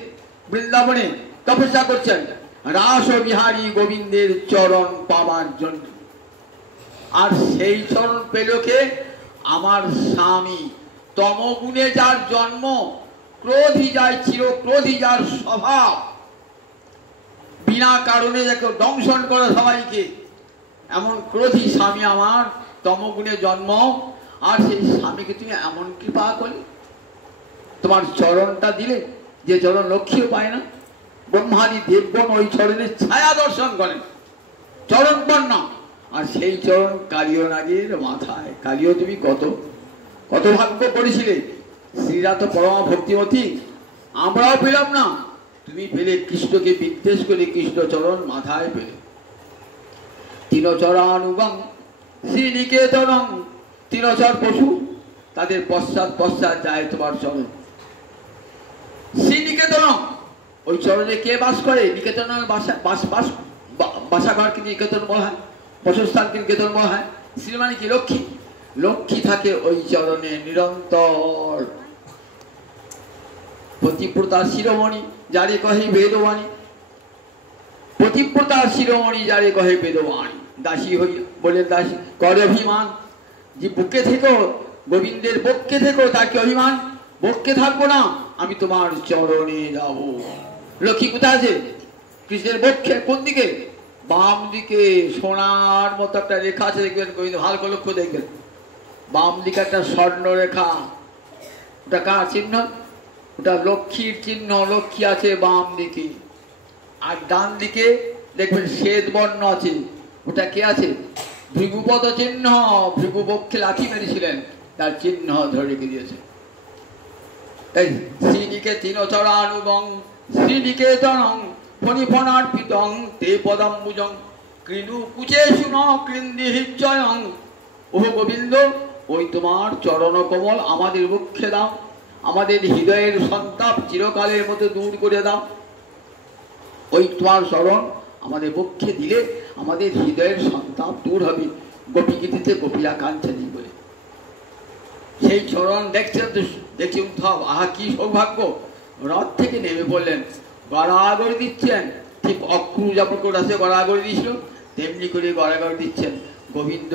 বৃন্দাবনে তপস্যা করছেন রাস বিহারী গোবিন্দের চরণ পাবার জন্য। আর সেই চরণ পেল কে? আমার স্বামী। তমগুণে যার জন্ম, ক্রোধী যার চির ক্রোধী যার স্বভাব, বিনা কারণে যাকে দংশন করে সবাইকে, এমন ক্রোধী স্বামী আমার, তমগুণে জন্ম। আর সেই স্বামীকে তুমি এমন কৃপা করলে, তোমার চরণটা দিলে, যে চরণ লক্ষ্মীও পায় না। ব্রহ্মাদি দেবগণ ওই চরণের ছায়া দর্শন করেন, চরণ বর্ণ। আর সেই চরণ কালিয়নাগের মাথায়। কালিয় তুমি কত কত ভাগ্য করেছিলে, শ্রীরা তো পরমা ভক্তিমতী, আমরাও পেলাম না, তুমি পেলে কৃষ্ণকে বিদ্বেষ করে কৃষ্ণ চরণ মাথায় পেলে। তিনচরানুগং শ্রীনিকেতনং, তিনচর পশু তাদের পশ্চাৎ পশ্চাৎ যায় তোমার চরণ। শ্রীনিকেতনং, ওই চরণে কে বাস করে? নিকেতন বাসাঘরকে নিকেতন বলা হয়, বসস্থানকে নিকেতন বলা হয়। শ্রী মানে কি? লক্ষ্মী। লক্ষ্মী থাকে ওই চরণে নিরন্তর। পতিব্রতা শিরোমণি যারে কহে বেদবাণী, পতিব্রতা শিরোমণি যারে কহে বেদবাণী। দাসী হই বলে দাসী করে অভিমান, যে বুকে থেকো গোবিন্দের পক্ষে থেকো, তাকে অভিমান, পক্ষে থাকবো না, আমি তোমার চরণে যাব। লক্ষ্মী কোথায় আছে? কৃষ্ণের পক্ষে। কোন দিকে? বাম দিকে। সোনার মতো একটা রেখা আছে, দেখবেন গোবিন্দ, ভালো করে লক্ষ্য দেখবেন, বাম দিকে একটা স্বর্ণ রেখা, ওটা কার চিহ্ন? ওটা লক্ষ্মীর চিহ্ন, লক্ষ্মী আছে বাম দিকে, আর ডান দিকে দেখবেন শ্বেত বর্ণ আছে, ওটা কে আছে? ভৃগুপদ চিহ্ন, ভৃগু বক্ষে লাঠি মেরেছিলেন, তার চিহ্ন ধরে রেখে দিয়েছে। তাই শ্রীনিকেতিন চরানুগং শ্রীনিকেতনং ফণিফণার্পিতং তে পদাম্বুজং কৃণু কুচেষু ন কৃন্দিহিচ্ছয়ং। ওহ গোবিন্দ, ওই তোমার চরণ কমল আমাদের বক্ষে দাও, আমাদের হৃদয়ের সন্তাপ চিরকালের মতো দূর করে দাও। ওই তোমার চরণ আমাদের বক্ষে দিলে আমাদের হৃদয়ের সন্তাপ দূর হবে। গোপীগীতিতে গোপীরা কাঞ্চনী বলে সেই চরণ দেখছেন তো, দেখি উদ্ধব, আহা কি সৌভাগ্য! রথ থেকে নেমে পড়লেন, গড়াগড়ি দিচ্ছেন, ঠিক অক্রুর যেমন আছে গড়াগড়ি দিয়েছিল তেমনি করে গড়াগড়ি দিচ্ছেন গোবিন্দ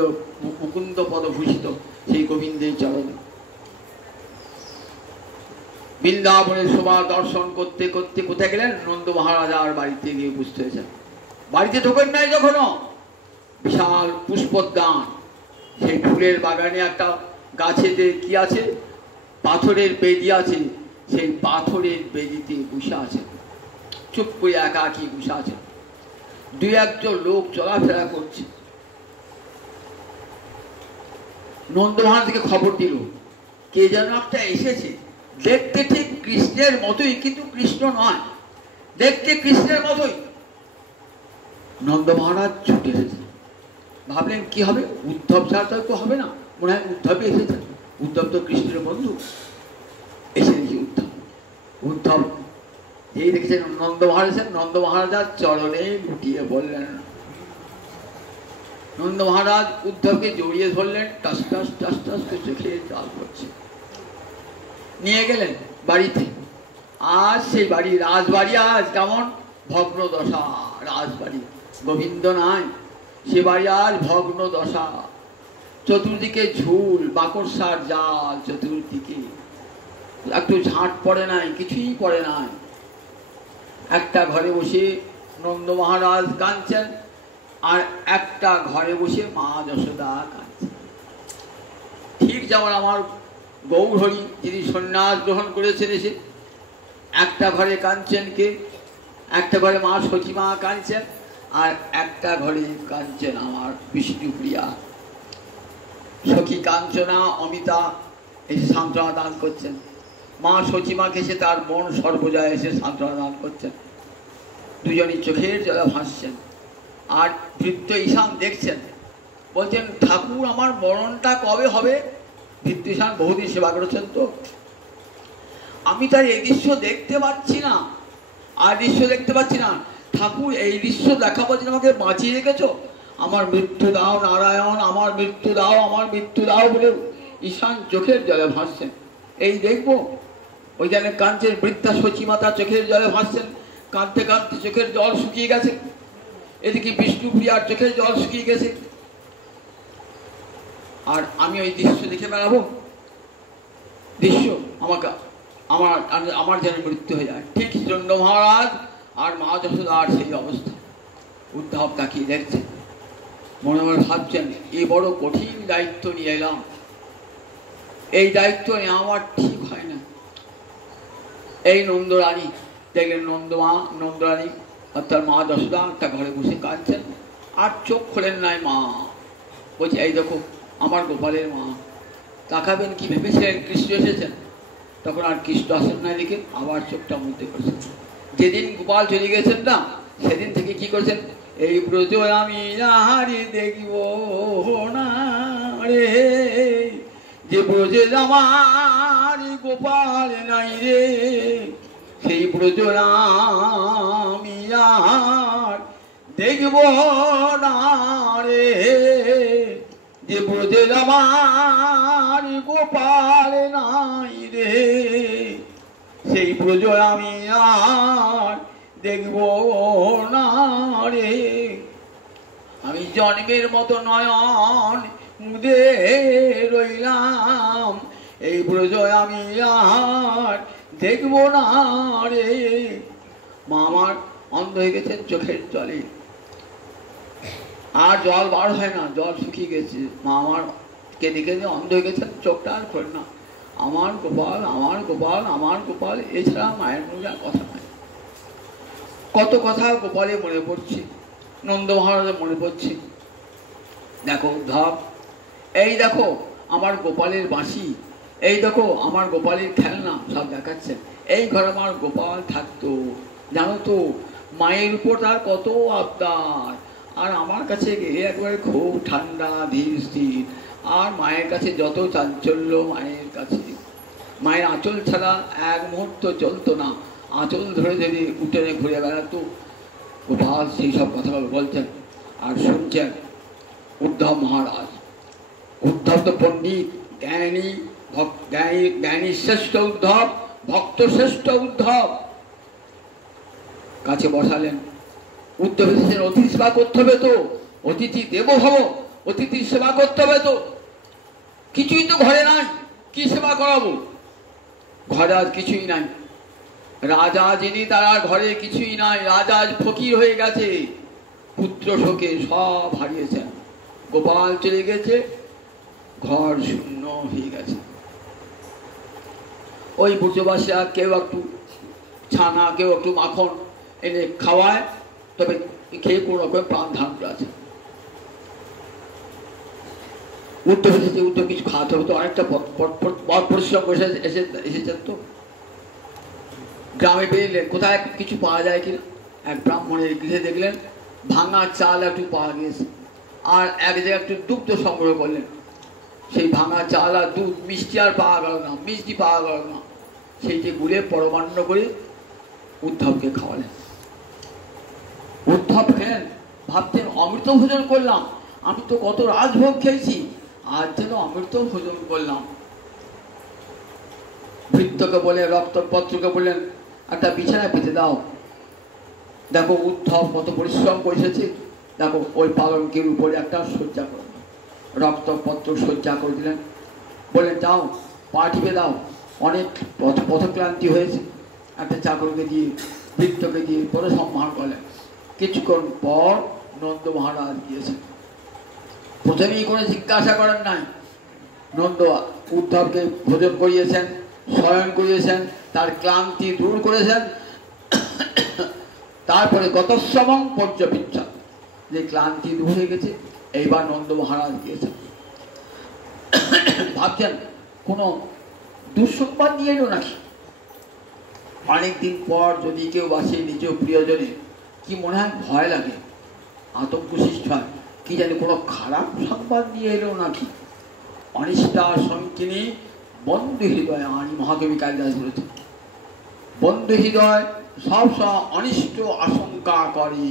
মুকুন্দ পদভূষিত সেই গোবিন্দের চরণে। বৃন্দাবনের শোভা দর্শন করতে করতে কোথায় গেলেন? নন্দ মহারাজার বাড়িতে গিয়ে উপস্থিত হয়েছেন। বাড়িতে ঢোকেন নাই যখনও, বিশাল পুষ্পোদ্যান, সেই ফুলের বাগানে একটা গাছেতে কি আছে? পাথরের বেদি আছে, সেই পাথরের বেদিতে বসে আছে, চুপ করে একাকি বসে আছে। দুই একজন লোক চলাফেরা করছে। নন্দ মহারাজকে খবর দিল, কে যেন একটা এসেছে, দেখতে ঠিক কৃষ্ণের মতোই, কিন্তু কৃষ্ণ নয়, দেখতে কৃষ্ণের মতোই। নন্দ মহারাজ ছুটে এসেছে, ভাবলেন কি হবে? উদ্ধব ছাড়া তো হবে না, মনে হয় উদ্ধবই এসেছে। উদ্ধব তো কৃষ্ণের বন্ধু। এসে দেখি উদ্ধব, উদ্ধব এই দেখেছেন নন্দ মহারাজ, নন্দ মহারাজার চরণে লুটিয়ে বললেন। নন্দ মহারাজ উদ্ধবকে জড়িয়ে ধরলেন, টাস টাস টাস টাস করে চোখে জল পড়ছে। নিয়ে গেলেন বাড়িতে। আজ সেই বাড়ি, রাজবাড়ি আজ কেমন ভগ্ন দশা, রাজবাড়ি গোবিন্দ নাই, সে বাড়ি আজ ভগ্ন দশা। চতুর্দিকে ঝুল, বাকরসার জাল চতুর্দিকে, একটু ঝাঁট পড়ে নাই, কিছুই পড়ে নাই। একটা ঘরে বসে নন্দ মহারাজ কাঁদছেন, আর একটা ঘরে বসে মা যশোদা কাঁদছেন। ঠিক যেমন আমার গৌরহরি যিনি সন্ন্যাস গ্রহণ করেছেন এসে, একটা ঘরে কাঁদছেন কে? একটা ঘরে মা সচিমা কাঁদছেন, আর একটা ঘরে কাঁদছেন আমার বিষ্ণুপ্রিয়া সখী কাঞ্চনা অমিতা এসে সান্ত্বনা দান করছেন। মা সচিমাকে এসে তার বোন সর্বজয়া এসে সান্ত্বনা দান করছেন। দুজনই চোখের জলে ভাসছেন। আর ভৃত্য ঈশান দেখছেন, বলছেন ঠাকুর আমার মরণটা কবে হবে? ভৃত্য ঈশান বহুদিন সেবা করেছেন তো, আমি তার এই দৃশ্য দেখতে পাচ্ছি না, আর দৃশ্য দেখতে পাচ্ছি না। ঠাকুর এই দৃশ্য দেখাবার জন্য আমাকে বাঁচিয়ে রেখেছো, আমার মৃত্যু দাও নারায়ণ, আমার মৃত্যু দাও, আমার মৃত্যু দাও বলে ঈশান চোখের জলে ভাসছেন। এই দেখবো ওইখানে কাঞ্চের বৃদ্ধা সচিমাতা চোখের জলে ভাসছেন, কাঁদতে কাঁদতে চোখের জল শুকিয়ে গেছে। এদিকে বিষ্ণুপ্রিয়ার চোখের জল শুকিয়ে গেছে। আর আমি ওই দৃশ্য দেখে বেড়াবো, দৃশ্য আমাকে আমার আমার যেন মৃত্যু হয়ে যায়। ঠিক নন্দ মহারাজ আর মা যশোদার সেই অবস্থা। উদ্ধব তাকিয়ে দেখছেন, মনে মনে ভাবছেন এ বড় কঠিন দায়িত্ব নিয়ে এলাম, এই দায়িত্ব নেওয়া আমার ঠিক হয় না। এই নন্দরানী দেখলেন, নন্দরানী অর্থাৎ মা যশোদা একটা ঘরে বসে কাঁদছেন, আর চোখ খোলেন নাই। মা বলছে এই দেখো আমার গোপালের মা। তাকাবেন কি ভেবেছিলেন কৃষ্ণ এসেছেন, তখন আর কৃষ্ণ আসেন না, লিখে আবার চোখটা মুছতে করেছেন। যেদিন গোপাল চলে গেছেন না, সেদিন থেকে কি করেছেন? এই ব্রজ আমি আহারি দেখিব না রে, যে ব্রজে আমার গোপাল নাই রে, সেই ব্রজ আমি আর দেখব না রে, যে ব্রজে আমার গোপাল নাই রে, সেই ব্রজ আমি আর দেখব না রে। আমি জন্মের মতো নয়ন মুদে রইলাম, এই ব্রজ আমি আর দেখব না রে। মা আমার অন্ধ হয়ে গেছেন চোখের জলে, আর জল বার হয় না, জল শুকিয়ে গেছে। মা আমার কেঁদে কেঁদে অন্ধ হয়ে গেছেন, চোখটা আর খোলে না। আমার গোপাল, আমার গোপাল, আমার গোপাল, এছাড়া মায়ের মুখে কথা নাই। কত কথা গোপালে মনে পড়ছে, নন্দ মহারাজের মনে পড়ছে। দেখো উদ্ধব, এই দেখো আমার গোপালের বাঁশি, এই দেখো আমার গোপালের খেলনা, সব দেখাচ্ছেন। এই ঘরে আমার গোপাল থাকতো, জানো তো মায়ের উপর তার কত আবদার, আর আমার কাছে গিয়ে একবারে খুব ঠান্ডা ধীর স্থির। আর মায়ের কাছে যত চাঞ্চল্য, মায়ের কাছে মায়ের আঁচল ছাড়া এক মুহূর্ত চলতো না, আঁচল ধরে ধরে উঠোনে ঘুরে বেড়াতো। গোপাল সেই সব কথাগুলো বলছেন আর শুনছেন উদ্ধব মহারাজ। উদ্ধব তো পণ্ডিত, জ্ঞানী, জ্ঞানী শ্রেষ্ঠ উদ্ধব, ভক্ত শ্রেষ্ঠ উদ্ধব। কাছে বসালেন। উদ্ধব এসেছেন, অতিথি সেবা করতে হবে তো, অতিথি দেব ভব, অতিথির সেবা করতে হবে তো। কিছুই তো ঘরে নাই, কি সেবা করাবো? ঘরে আজ কিছুই নাই। রাজা যিনি, তার আর ঘরে কিছুই নাই। রাজা আজ ফকির হয়ে গেছে, পুত্র শোকে সব হারিয়েছেন। গোপাল চলে গেছে, ঘর শূন্য হয়ে গেছে। ওই বুঝবাসীরা কেউ একটু ছানা, কেউ একটু মাখন এনে খাওয়ায়, তবে খেয়ে কোনো রকম প্রাণ ধারণ আছে। উদ্ধব এসেছে, উদ্ধব কিছু খাওয়াতে হবে তো, অনেকটা পরিশ্রম করে এসেছেন তো। গ্রামে বেরিয়ে কোথায় কিছু পাওয়া যায় কিনা, এক ব্রাহ্মণের গৃহে দেখলেন ভাঙা চাল একটু পাওয়া গিয়েছে, আর এক জায়গায় একটু দুগ্ধ সংগ্রহ করলেন। সেই ভাঙা চাল আর দুধ, মিষ্টি আর পাওয়া গেল না, মিষ্টি পাওয়া গেল না। সেইটি গুলে পরমান্ন করে উদ্ধবকে খাওয়ালেন। উদ্ধব খেলেন, ভাবতেন অমৃত ভোজন করলাম, আমি তো কত রাজভোগ খেয়েছি, আজ যেন অমৃত ভোজন করলাম। ভৃত্যকে বলে, রক্তপত্রকে বললেন একটা বিছানা পেতে দাও। দেখো উদ্ধব কত পরিশ্রম করে এসেছে, দেখো ওই পালঙ্কের উপরে একটা শয্যা করে, রক্তপত্র শয্যা করে দিলেন। বললেন যাও পা টিপে দাও, অনেক পথক্লান্তি হয়েছে। একটা চাকরকে দিয়ে, ভৃত্যকে দিয়ে পরে সম্মান করলেন। কিছুক্ষণ পর নন্দ মহারাজ গিয়েছেন। প্রথমেই কোনো জিজ্ঞাসা করেন নাই, নন্দ উদ্ধবকে ভোজন করিয়েছেন, শয়ন করিয়েছেন, তার ক্লান্তি দূর করেছেন। তারপরে গতশ্রমং পর্যপিচ্ছা, যে ক্লান্তি দূর হয়ে গেছে, এইবার নন্দ মহারাজ গিয়েছেন। ভাবছেন কোনো দুঃসংবাদ নিয়ে এলো নাকি। অনেকদিন পর যদি কেউ আসে নিজ প্রিয়জনে, কি মনে হয়, ভয় লাগে, আতঙ্ক সৃষ্টি হয়, কি জানি কোনো খারাপ সংবাদ নিয়ে এলো নাকি। অনিষ্টা সংকিনী বন্ধু হৃদয় আনি, মহাকবি কালিদাস বলেছেন। বন্ধু হৃদয় সবসময় অনিষ্ট আশঙ্কা করে,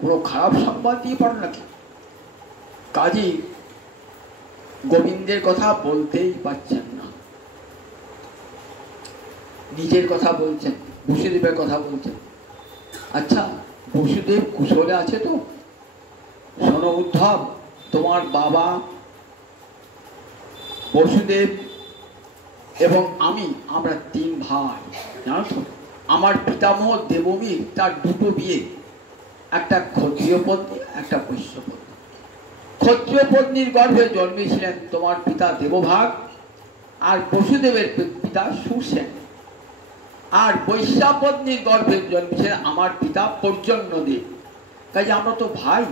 কোনো খারাপ সংবাদ দিয়ে পারো নাকি। কাজী গোবিন্দের কথা বলতেই পারছেন না, নিজের কথা বলছেন, বসুদেবের কথা বলছেন। আচ্ছা বসুদেব কুশলে আছে তো? শোনো উদ্ধব, তোমার বাবা বসুদেব এবং আমি, আমরা 3 ভাই, জানো তো। আমার পিতামহ দেববীর, তার 2টো বিয়ে, একটা ক্ষত্রিয় পত্নী, একটা বৈশ্য পত্নী। ক্ষত্রিয় পত্নীর গর্ভে জন্মেছিলেন তোমার পিতা দেবভাগ, আর বসুদেবের পিতা সুসেন। আর বৈশ্যা পত্নীর গর্ভে জন্মেছিলেন আমার পিতা পর্জন্যদেব। কাজে আমরা তো ভাই।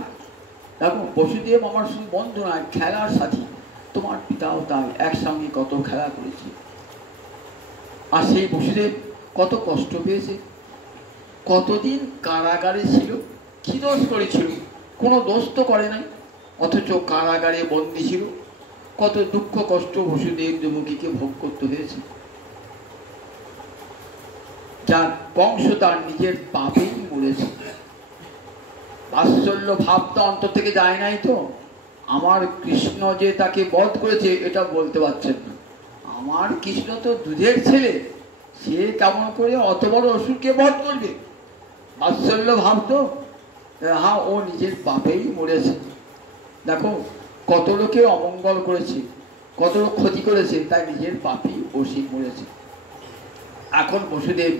দেখো বসুদেব আমার শুধু বন্ধু নয়, খেলার সাথী। তোমার পিতাও তাই, একসঙ্গে কত খেলা করেছে। আর সেই বসুদেব কত কষ্ট পেয়েছে, কতদিন কারাগারে ছিল, কি দোষ করেছিল? কোনো দোষ তো করে নাই, অথচ কারাগারে বন্দী ছিল। কত দুঃখ কষ্ট বসুদেব দেবকীকে ভোগ করতে হয়েছে। যার বংশ তার নিজের পাপেই মরেছে। বাৎসল্য ভাবটা অন্তর থেকে যায় নাই তো। আমার কৃষ্ণ যে তাকে বধ করেছে এটা বলতে পারছেন না। আমার কৃষ্ণ তো দুধের ছেলে, সে কেমন করে অত বড় অসুরকে বধ করবে? বাৎসল্য ভাব তো। হ্যাঁ, ও নিজের পাপেই মরেছে। দেখো কত লোকে অমঙ্গল করেছে, কত লোক ক্ষতি করেছে, তাই নিজের পাপেই বসে মরেছে। এখন বসুদেব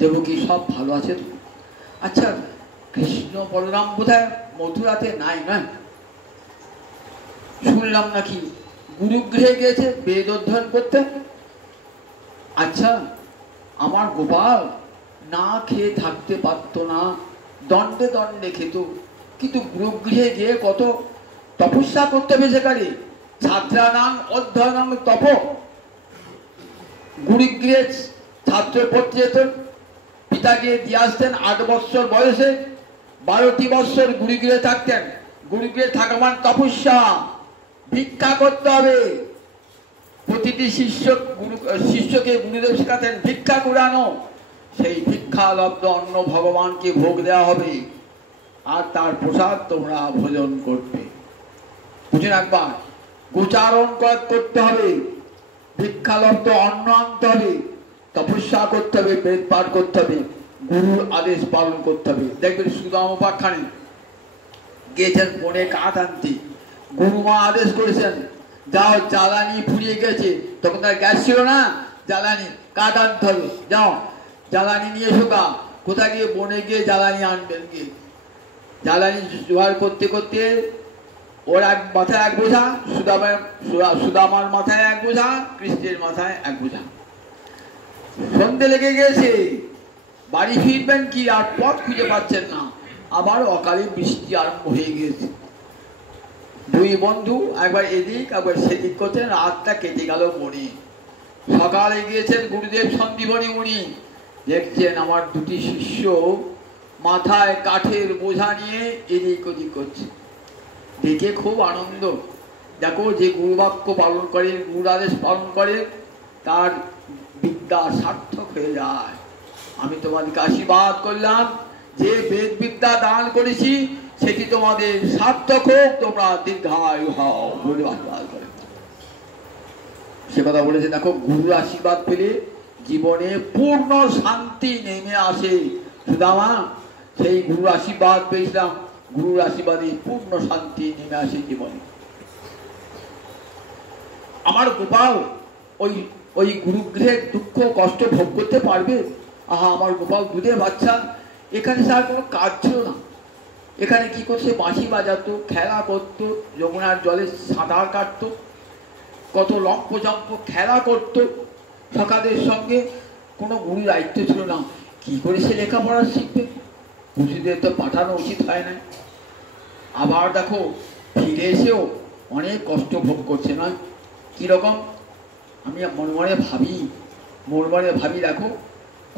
দেবকী সব ভালো আছে তো? আচ্ছা কৃষ্ণ বলরাম বোধহয় মথুরাতে নাই, নয়? শুনলাম নাকি গুরুগৃহে গিয়েছে বেদ অধ্যয়ন করতে। আচ্ছা, আমার গোপাল না খেয়ে থাকতে পারতো না, দণ্ডে দণ্ডে খেত, কিন্তু গুরুগৃহে গিয়ে কত তপস্যা করতে হবে সেখানে। ছাত্রানাং অধ্যয়নাং তপ। গুরুগৃহে ছাত্র পড়তে যেতেন, পিতা গিয়ে দিয়ে আসতেন 8 বৎসর বয়সে, 12টি বৎসর গুরুগৃহে থাকতেন। গুরুগৃহে থাকা মানে তপস্যা, ভিক্ষা করতে হবে। প্রতিটি শিষ্যকে গুরুদেব শেখাতেন ভিক্ষা কুড়ানো। সেই ভিক্ষা লব্ধ অন্ন ভগবানকে ভোগ দেওয়া হবে, আর তার প্রসাদ তোমরা ভোজন করবে। বুঝে রাখবা, গোচারণ করতে হবে, ভিক্ষা লব্ধ অন্ন আনতে হবে, তপস্যা করতে হবে, বেদ পাঠ করতে হবে, গুরুর আদেশ পালন করতে হবে। দেখবেন সুদাম উপাখ্যানে গিয়েছেন বনে কাঠ আনতে, গুরুমা আদেশ করেছেন যাও, জ্বালানি ফুরিয়ে গেছে, তখন তার গ্যাস ছিল না, জ্বালানি কাঠ আনতে হবে, যাও জ্বালানি নিয়ে এসো। কোথায় গিয়ে? বনে গিয়ে জ্বালানি আনবেন। গিয়ে জ্বালানি জোগাড় করতে করতে ওর এক মাথায় এক বোঝা, সুদামার মাথায় এক বোঝা, কৃষ্ণের মাথায় এক বোঝা। সন্ধে লেগে গেছে, বাড়ি ফিরবেন কি আর পথ খুঁজে পাচ্ছেন না। আবার অকালে বৃষ্টি আরম্ভ হয়ে গিয়েছে। দুই বন্ধু একবার এদিক একবার সেদিক করছেন, রাতটা কেটে গেল বনে। সকালে গিয়েছেন গুরুদেব সন্দীপনী মুনি, দেখছেন আমার দুটি শিষ্য মাথায় কাঠের বোঝা নিয়ে এদিক ওদিক করছে। দেখে খুব আনন্দ। দেখো, যে গুরুবাক্য পালন করে, গুরুর আদেশ পালন করে, তার বিদ্যা সার্থক হয়ে যায়। আমি তোমাদেরকে আশীর্বাদ করলাম, যে বেদ বিদ্যা দান করেছি সেটি তোমাদের সার্থক হোক, তোমরা দীর্ঘায়ু হও বলে আশীর্বাদ করে। সে কথা বলেছে। দেখো, গুরুর আশীর্বাদ পেলে জীবনে পূর্ণ শান্তি নেমে আসে। সুদামা, সেই গুরুর আশীর্বাদ পেয়েছিলাম, গুরুর আশীর্বাদে পূর্ণ শান্তি নেমে আসে জীবনে। আমার গোপাল ওই গুরুগৃহের দুঃখ কষ্ট ভোগ করতে পারবে? আহা, আমার গোপাল দুধের বাচ্চা, এখানে তার কোনো কাজ ছিল না। এখানে কি করছে? বাঁশি বাজাতো, খেলা করতো, যমুনার জলে সাঁতার কাটতো, কত লম্প জম্প খেলা করতো সকালের সঙ্গে। কোনো গুরু দায়িত্ব ছিল না। কি করে সে লেখাপড়া শিখবে? গুরুদের তো পাঠানো উচিত হয় না। আবার দেখো, ফিরে এসেও অনেক কষ্ট ভোগ করছে, নয়? কিরকম? আমি মনে মনে ভাবি, দেখো,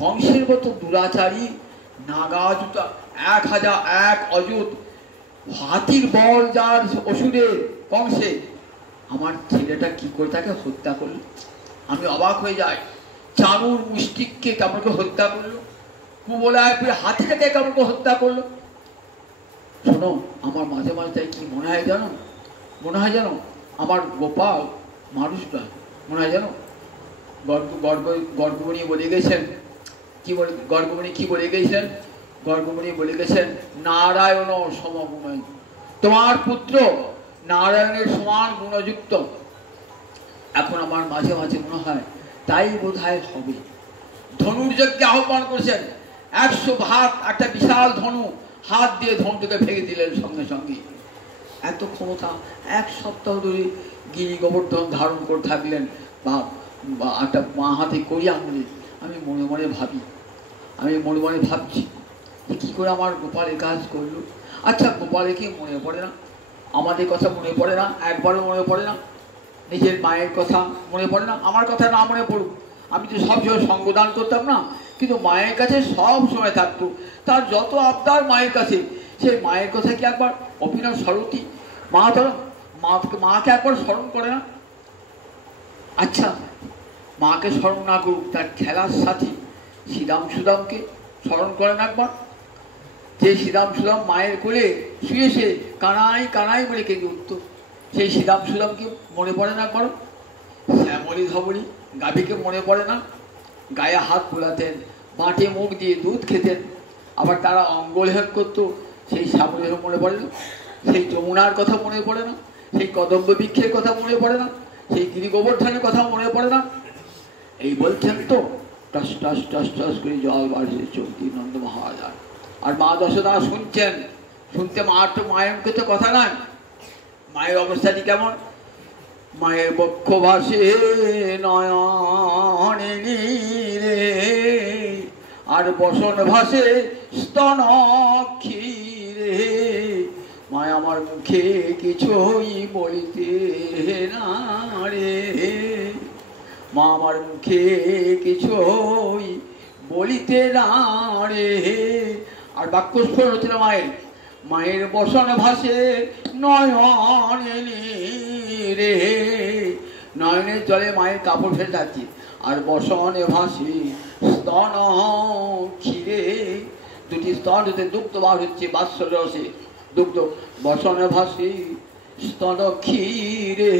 কংসের মতো দুরাচারী, নাগা জুতা 1001 অযুত, হাতির বল যার অসুরের কংসে, আমার ছেলেটা কি করে তাকে হত্যা করলো? আমি অবাক হয়ে যাই। চানুর মুষ্টিককে কেমন করে হত্যা করলো, কুবলায় হাতিটাকে কেমন করে হত্যা করলো। শোনো, আমার মাঝে মাঝে তাই কি মনে হয় জানো, আমার গোপাল মানুষটা মনে হয় জানো, গর্গমণি বলে গেছেন, গর্গমণি কি বলে গেছেন? গর্গমণি বলে গেছেন, নারায়ণ সমগুণ, তোমার পুত্র নারায়ণের সমান গুণযুক্ত। এখন আমার মাঝে মাঝে মনে হয় তাই বোধহয় হবে। ধনুর্যজ্ঞে আহ্বান করেছেন, 100 ভাগ একটা বিশাল ধনু, হাত দিয়ে ধনুটাকে ভেঙে দিলেন সঙ্গে সঙ্গে। এত ক্ষমতা! 1 সপ্তাহ ধরে গিরি গোবর্ধন ধারণ করে থাকলেন, বা একটা মা হাতে করি আঙুলে। আমি মনে মনে ভাবছি কি করে আমার গোপালের কাজ করলো। আচ্ছা, গোপালের কি মনে পড়ে না? আমাদের কথা মনে পড়ে না? একবারও মনে পড়ে না? নিজের মায়ের কথা মনে পড়ে না? আমার কথা না মনে পড়ুক, আমি তো সব সময় সঙ্গদান করতাম না, কিন্তু মায়ের কাছে সব সময় থাকতো। তার যত আবদার মায়ের কাছে, সেই মায়ের কথা কি একবার অভিনব স্মরতি? মাকে একবার স্মরণ করে না? আচ্ছা, মাকে স্মরণ না করুক, তার খেলার সাথী সুদামকে স্মরণ করেন একবার। যে সুদাম মায়ের কোলে শুয়ে সে কানাই বলে কেঁদে উঠত, সেই সুদামকে মনে পড়ে না? করো। শ্যামলী ধবলী গাভীকে মনে পড়ে না? গায়ে হাত বোলাতেন, বাঁটে মুখ দিয়ে দুধ খেতেন, আবার তারা অঙ্গলেহন করতো, সেই শ্যামলেহ মনে পড়ে না? সেই যমুনার কথা মনে পড়ে না? সেই কদম্ব বৃক্ষের কথা মনে পড়ে না? সেই গিরি গোবর্ধনের কথা মনে পড়ে না? এই বলছেন তো, টস টস টস টস করে জল বাড়ছে চলতি নন্দ মহারাজ। আর মা যশোদা শুনতে মায়ের মুখে তো কথা নয়। মায়ের অবস্থাটি কেমন? মায়ের বক্ষ ভাসে নয়নে নীরে, আর বসন ভাসে স্তন ক্ষীরে। মায় আমার মুখে কিছুই বলিতে না রে, মা আমার মুখে কিছুই বলিতে না রে। আর বাক্যস্ফোরণ হচ্ছিল মায়ের, মায়ের বসন ভাসে নয়নে নীরে, নয়নের জলে মায়ের কাপড় ফেলে যাচ্ছে, আর বসনে ভাসে স্তন ক্ষীরে, দুটি স্তন হতে দুগ্ধ বার হচ্ছে বাৎসল্য রসে দুগ্ধ, বসনে ভাসে স্তন ক্ষীরে,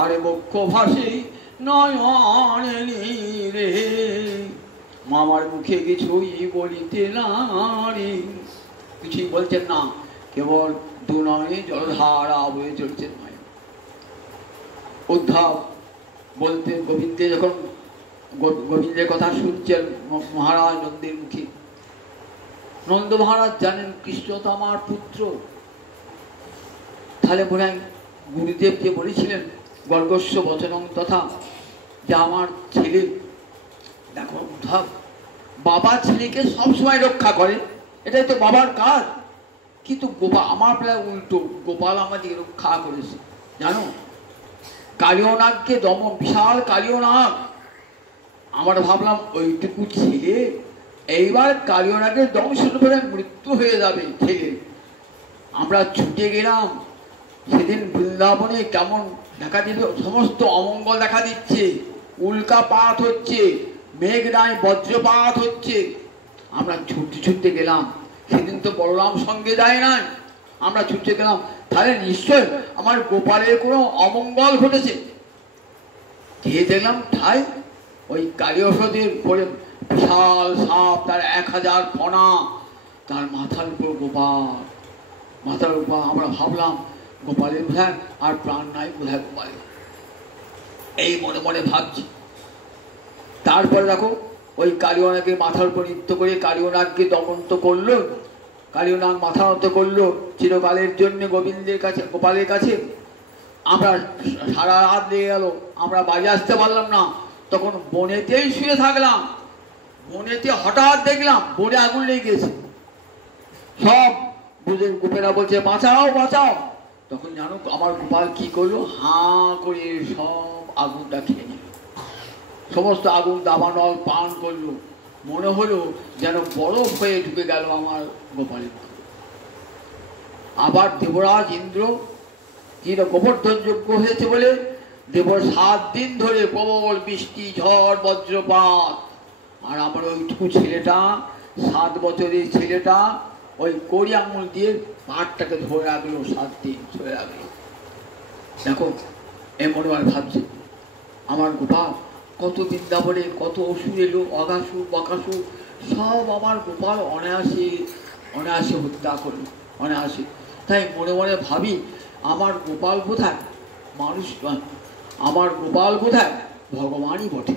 আর বক্ষ ভাসে নয়নে নীরে। মামার মুখে কিছুই বলিতে না রে, কিছুই বলছেন না, কেবল দু নয়নে জলধারা বয়ে চলছেন মায়ের। উদ্ধব বলতে গোবিন্দে যখন গোবিন্দের কথা শুনছেন মহারাজ নন্দের মুখে, নন্দ মহারাজ জানেন কৃষ্ণ তো আমার পুত্র, তাহলে মনে হয় গুরুদেব যে বলেছিলেন গর্গস্য বচনং তথা, যে আমার ছেলে, দেখো উদ্ধব, বাবা ছেলেকে সবসময় রক্ষা করে, এটাই তো বাবার কাজ, কিন্তু গোপাল আমার প্রায় উল্টো, গোপাল আমাদের রক্ষা করেছে জানো। কালিয়নাগকে দমন, বিশাল কালিয়নাগ, আমরা ভাবলাম ওইটুকু ছেলে, এইবার কালিয়নাগের দংশন করে মৃত্যু হয়ে যাবে ছেলে। আমরা ছুটে গেলাম, সেদিন বৃন্দাবনে কেমন দেখা দিল, সমস্ত অমঙ্গল দেখা দিচ্ছে, উল্কাপাত হচ্ছে, মেঘ নাই বজ্রপাত হচ্ছে। আমরা ছুটতে ছুটতে গেলাম, সেদিন তো বলরাম সঙ্গে যায় নাই, আমরা ছুটতে গেলাম, তাহলে নিশ্চয় আমার গোপালের কোনো অমঙ্গল ঘটেছে। গিয়ে দেখলাম ঠাই ওই কালিয়সদের পরে বিশাল সাপ, তার 1000 ফনা, তার মাথার উপর গোপাল, মাথার উপর। আমরা ভাবলাম গোপালের বোধহয় আর প্রাণ নাই, বোধহয় গোপালের, এই মনে মনে ভাবছি। তারপরে দেখো ওই কালিয়নাগকে মাথার উপর নৃত্য করে কালিয়নাগকে দমন তো করলো, কালিয়নাগ মাথা নত করলো চিরকালের জন্য গোবিন্দের কাছে, গোপালের কাছে। আমরা সারা রাত লেগে গেল, আমরা বাড়ি আসতে পারলাম না, তখন বনেতেই শুয়ে থাকলাম। বনেতে হঠাৎ দেখলাম বনে আগুন লেগে গেছে, সব বুঝে গোপেরা বলছে বাঁচাও বাঁচাও। তখন জানো আমার গোপাল কি করলো, হাঁ করে সব আগুনটা খেয়ে নিল, সমস্ত আগুন দাবানল পান করলো, মনে হলো যেন বরফ হয়ে ঢুকে গেল আমার গোপালের। আবার দেবরাজ ইন্দ্র যিনি গোবর্ধন যজ্ঞ হয়েছে বলে দেবর 7 দিন ধরে প্রবল বৃষ্টি ঝড় বজ্রপাত, আর আমার ওইটুকু ছেলেটা 7 বছরের ছেলেটা ওই কড়ি আঙুল দিয়ে পাটটাকে ধরে রাখলো, 7 দিন ধরে রাখলো। দেখো এ মনে হয় ভাবছে আমার গোপাল, কত বৃন্দাবনে কত অসুর এলো, অগাসুর বকাসুর, সব আমার গোপাল অনায়াসে অনায়াসে হত্যা করলো, অনায়াসে। তাই মনে মনে ভাবি আমার গোপাল বোধহয় মানুষ নয়, আমার গোপাল বোধহয় ভগবানই বটে।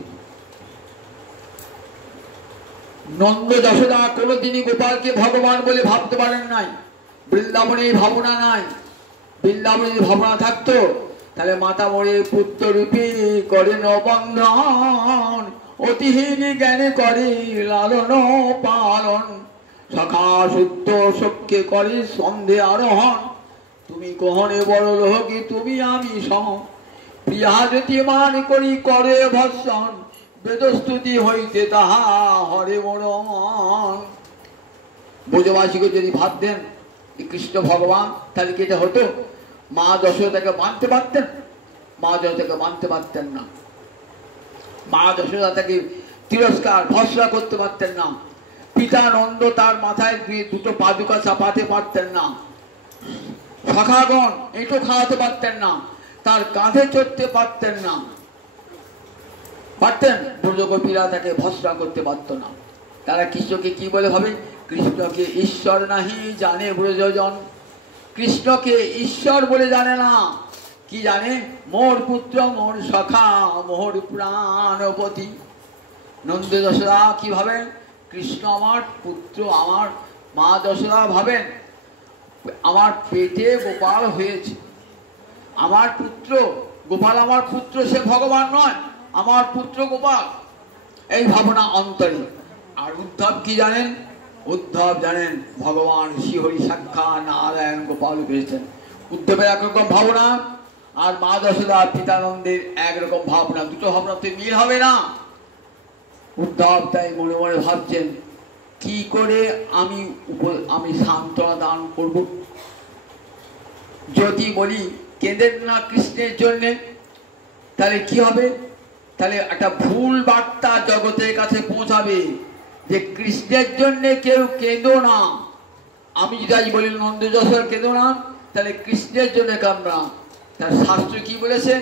নন্দ যশোদা কোনোদিনই গোপালকে ভগবান বলে ভাবতে পারেন নাই, বৃন্দাবনে ভাবনা নাই। বৃন্দাবনে ভাবনা থাকতো তাহলে মাতা মরে পুত্র রূপী করে নবন্ধন, অতিহীন জ্ঞানে করে লালন পালন, সখা শুদ্ধ সখ্যে করে সন্ধে আরোহণ, তুমি কহনে বড় লোকি তুমি আমি সম, প্রিয়া জ্যোতি মান করি করে ভর্ষণ, বেদস্তুতি হইতে তাহা হরে মরণ। ব্রজবাসীকে যদি ভাবতেন কৃষ্ণ ভগবান, তাহলে কি এটা হতো? মা যশোদাকে মানতে পারতেন? মা যশোদাকে মানতে পারতেন না, মা যশোদা তাকে তিরস্কার ভর্সনা করতে পারতেন না, পিতা নন্দ তার মাথায় 2টো পাদুকা চাপাতে পারতেন না, সখাগণ এঁটো খাওয়াতে পারতেন না, তার কাঁধে চড়তে পারতেন না, পারতেন? ব্রজগোপীরা তাকে ভর্সনা করতে পারত না। তারা কৃষ্ণকে কি বলে ভাবে? কৃষ্ণকে ঈশ্বর নাহি জানে ব্রজজন, কৃষ্ণকে ঈশ্বর বলে জানে না, কি জানে? মোর পুত্র মোর সখা মোর প্রাণপতি। নন্দ যশোদা কি ভাবেন? কৃষ্ণ আমার পুত্র, আমার মা যশোদা ভাবেন আমার পেটে গোপাল হয়েছে, আমার পুত্র গোপাল, আমার পুত্র, সে ভগবান নয়, আমার পুত্র গোপাল, এই ভাবনা অন্তরে। আর উদ্ধব কি জানেন? উদ্ধব জানেন ভগবান শ্রীহরি সাক্ষাৎ নারায়ণ গোপাল পেয়েছেন। উদ্ধবের একরকম ভাবনা, আর মা যশোদা পিতানন্দের একরকম ভাবনা, দুটো ভাবনাতে মিল হবে না। উদ্ধব তাই মনে মনে ভাবছেন, কি করে আমি সান্ত্বনা দান করব? যদি বলি কেঁদেন না কৃষ্ণের জন্যে, তাহলে কি হবে? তাহলে একটা ভুল বার্তা জগতের কাছে পৌঁছাবে যে কৃষ্ণের জন্য কেউ কেঁদো না। আমি যদি বলি নন্দ যশোর কেঁদো না, তাহলে কৃষ্ণের জন্য কাঁদবা। তার শাস্ত্র কি বলেছে?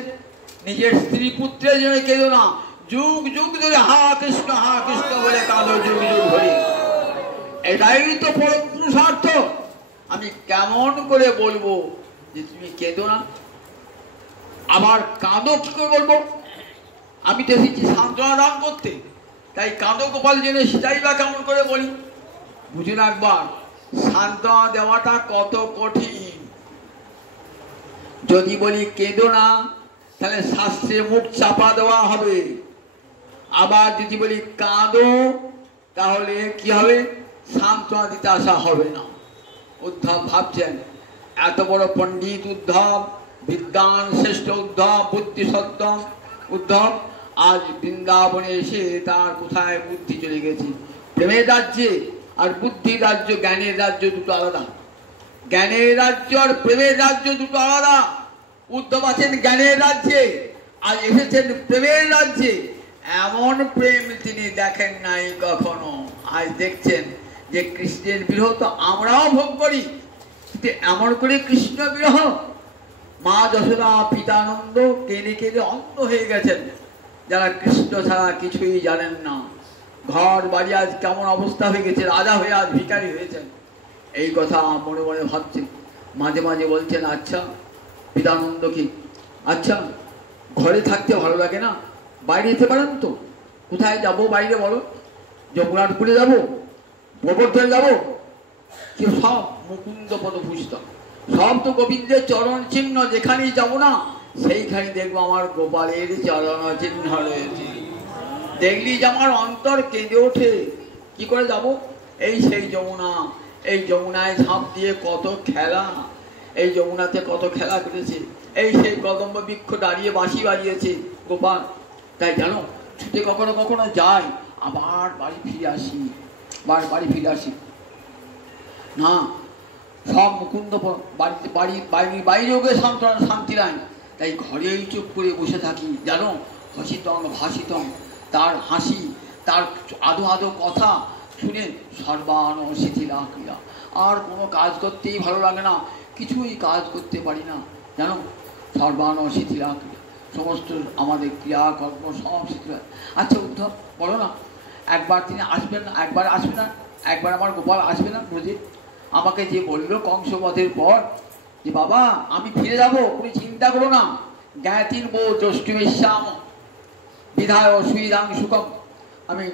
নিজের স্ত্রী পুত্রের জন্য কেঁদো না, যুগ যুগ ধরে হা কৃষ্ণ বলে কাঁদো যুগ যুগ ধরে। এটাই তো পরম পুরুষার্থ। আমি কেমন করে বলবো যে তুমি কেঁদো না, আবার কাঁদো কি করে বলবো? আমি তো এসেছি সান্ত্বনা দান করতে, তাই কাঁদো গোপাল জেনে সেটাই বা কেমন করে বলি? বুঝুন একবার, সান্ত্বনা দেওয়াটা কত কঠিন। যদি বলি কেঁদো না, তাহলে শাস্ত্রে মুখ চাপা দেওয়া হবে। আবার যদি বলি কাঁদো, তাহলে কি হবে? সান্ত্বনা দিতে আসা হবে না। উদ্ধব ভাবছেন, এত বড় পণ্ডিত উদ্ধব, বিদ্বান শ্রেষ্ঠ উদ্ধব, বুদ্ধি সত্তম উদ্ধব, আজ বৃন্দাবনে এসে তার কোথায় বুদ্ধি চলে গেছে। প্রেমের রাজ্যে আর বুদ্ধির রাজ্য, জ্ঞানের রাজ্য দুটো আলাদা। জ্ঞানের রাজ্য আর প্রেমের রাজ্য দুটো আলাদা। উদ্ধব আছেন জ্ঞানের রাজ্যে, আর এসেছেন প্রেমের রাজ্যে। এমন প্রেম তিনি দেখেন নাই কখনো। আজ দেখছেন যে কৃষ্ণের বিরহ তো আমরাও ভোগ করি, কিন্তু এমন করে কৃষ্ণ বিরহ। মা যশোদা পিতানন্দ কেঁদে কেঁদে অন্ধ হয়ে গেছেন, যারা কৃষ্ণ ছাড়া কিছুই জানেন না। ঘর বাড়ি আজ কেমন অবস্থা হয়ে গেছে, রাজা হয়ে আজ ভিখারি হয়েছেন। এই কথা মনে মনে ভাবছেন। মাঝে মাঝে বলছেন, আচ্ছা পিতানন্দ কি, আচ্ছা ঘরে থাকতে ভালো লাগে না, বাইরে যেতে পারেন তো? কোথায় যাবো বাইরে বলো? যমুনার পুরে যাবো, গোবর্ধনে যাবো? কি সব মুকুন্দ পদ পুস্তক, সব তো গোবিন্দের চরণ চিহ্ন। যেখানেই যাবো না সেইখানে দেখবো আমার গোপালের চরণ চিহ্ন রয়েছে। দেখলি যে আমার অন্তর কেঁদে ওঠে। কি করে যাব? এই সেই যমুনা, এই যমুনায় ঝাঁপ দিয়ে কত খেলা, এই যমুনাতে কত খেলা করেছে। এই সেই কদম্ব বৃক্ষ দাঁড়িয়ে বাঁশি বাজিয়েছে গোপাল। তাই জানো, ছুটে কখনো কখনো যাই, আবার বাড়ি ফিরে আসি, বাড়ি ফিরে আসি না। সব মুকুন্দ বাড়িতে, বাইরেও গিয়ে শান্তি নাই। তাই ঘরেই চুপ করে বসে থাকি। জানো, হসিতং ভাসিতং, তার হাসি, তার আদো আদো কথা শুনে সর্বান শিথিলা ক্রিয়া। আর কোনো কাজ করতেই ভালো লাগে না, কিছুই কাজ করতে পারি না। জানো, সর্বান শিথিলা ক্রিয়া, সমস্ত আমাদের ক্রিয়াকর্ম সব শিথিল। আচ্ছা উদ্ধব বলো না, একবার তিনি আসবেন না? একবার আসবে না? একবার আমার গোপাল আসবে না? বুঝি আমাকে যে বললো কংসবধের পর যে বাবা আমি ফিরে যাব, তুমি চিন্তা করো না, জ্ঞাতির বো জ্যৈষ্ঠমেশ্যাম বিধায় সুবিধাং সুখম। আমি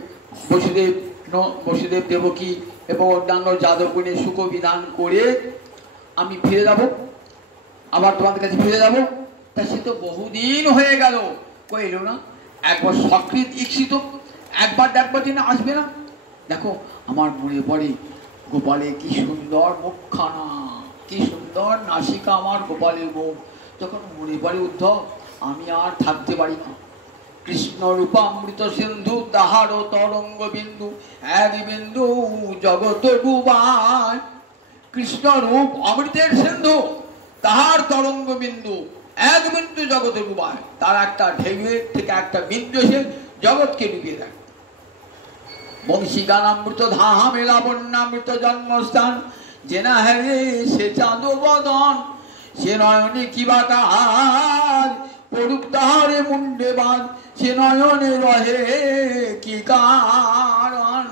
বসুদেব দেবকী এবং অন্যান্য যাদবগণের সুখ বিধান করে আমি ফিরে যাব, আবার তোমাদের কাছে ফিরে যাব। তা সে তো বহুদিন হয়ে গেল, কই এলো না? একবার সকৃত ইচ্ছিত, একবার দেখবার জন্য আসবে না? দেখো আমার মনে পড়ে গোপালের কি সুন্দর মুখখানা, কি সুন্দর নাসিকা আমার গোপালের মুখ। তখন মনে পড়ে উদ্ধব, আমি আর থাকতে পারি না। কৃষ্ণ রূপামৃত সিন্ধু, তাহার তরঙ্গ বিন্দু, এক বিন্দু জগত ডুবায়। কৃষ্ণ রূপ অমৃতের সিন্ধু, তাহার তরঙ্গ বিন্দু এক বিন্দু জগতে ডুবায়। তার একটা ঢেউয়ের থেকে একটা বিন্দু এসে জগৎকে ডুবিয়ে দেয়। বংশী গানামৃত ধাহা মেলা বন্যামৃত জন্মস্থান, জেনা হেরে সে চাঁদো বদন, সে নয়নে কিবা কাহার পড়ুক তাহারে মুন্ডে বাঁধ, সে নয়নে রহে কি কারণ।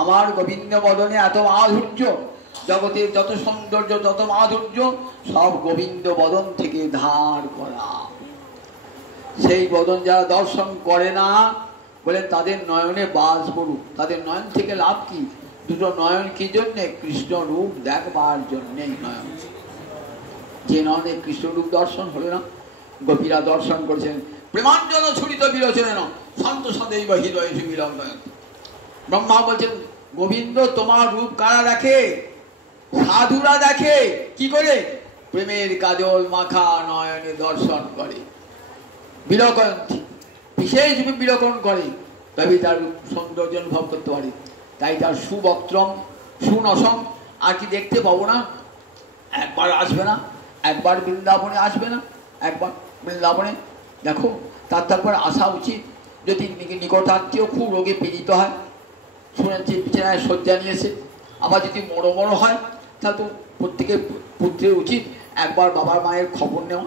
আমার গোবিন্দ বদনে এত মাধুর্য, জগতের যত সৌন্দর্য যত মাধুর্য সব গোবিন্দ বদন থেকে ধার করা। সেই বদন যারা দর্শন করে না, বলেন তাদের নয়নে বাস পড়ুক। তাদের নয়ন থেকে লাভ কি? দুটো নয়ন কি জন্যে? কৃষ্ণ রূপ দেখবার জন্যেই নয়ন। যে নয় কৃষ্ণরূপ দর্শন হলো না, গোপীরা দর্শন করেছেন। প্রেমাঞ্জন ছুরিত বিরোচনে না শান্ত সदैব হৃদয়ে সুবিলম্ব। ব্রহ্মা বলছেন গোবিন্দ তোমার রূপ কারা দেখে? সাধুরা দেখে। কি করে? প্রেমের কাজল মাখা নয়নে দর্শন করে, বিলকয়ন্তী, বিশেষভাবে বিলকন করে, তবে তার সৌন্দর্য অনুভব করতে পারে। তাই তার সুবক্ত্রম সুনসম আর কি দেখতে পাবো না? একবার আসবে না? একবার বৃন্দাবনে আসবে না? একবার বৃন্দাবনে দেখো, তারপর আসা উচিত। যদি নিকটাত্মীয় খুব রোগে পীড়িত হয়, শুনেছি বিছানায় শয্যা নিয়েছে, আবার যদি বড় হয়, তাহলে তো প্রত্যেকের পুত্রের উচিত একবার বাবার মায়ের খবর নেওয়া।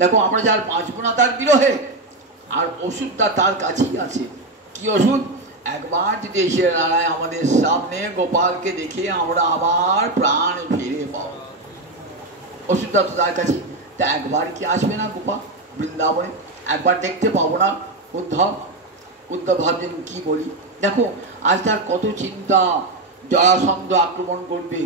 দেখো আমরা যার বাঁচবো না তার বিরহে, আর ওষুধটা তার কাছেই আছে। কি ওষুধ? একবার যদি এসে দাঁড়ায় আমাদের সামনে, গোপালকে দেখে আমরা আবার প্রাণ ফিরে পাবো। ওষুধটা তো তার কাছে। তা একবার কি আসবে না গোপাল বৃন্দাবনে? একবার দেখতে পাবো না? উদ্ধব ভাবছেন কি বলি। দেখো আজ তার কত চিন্তা, জরাসন্ধ আক্রমণ করবে,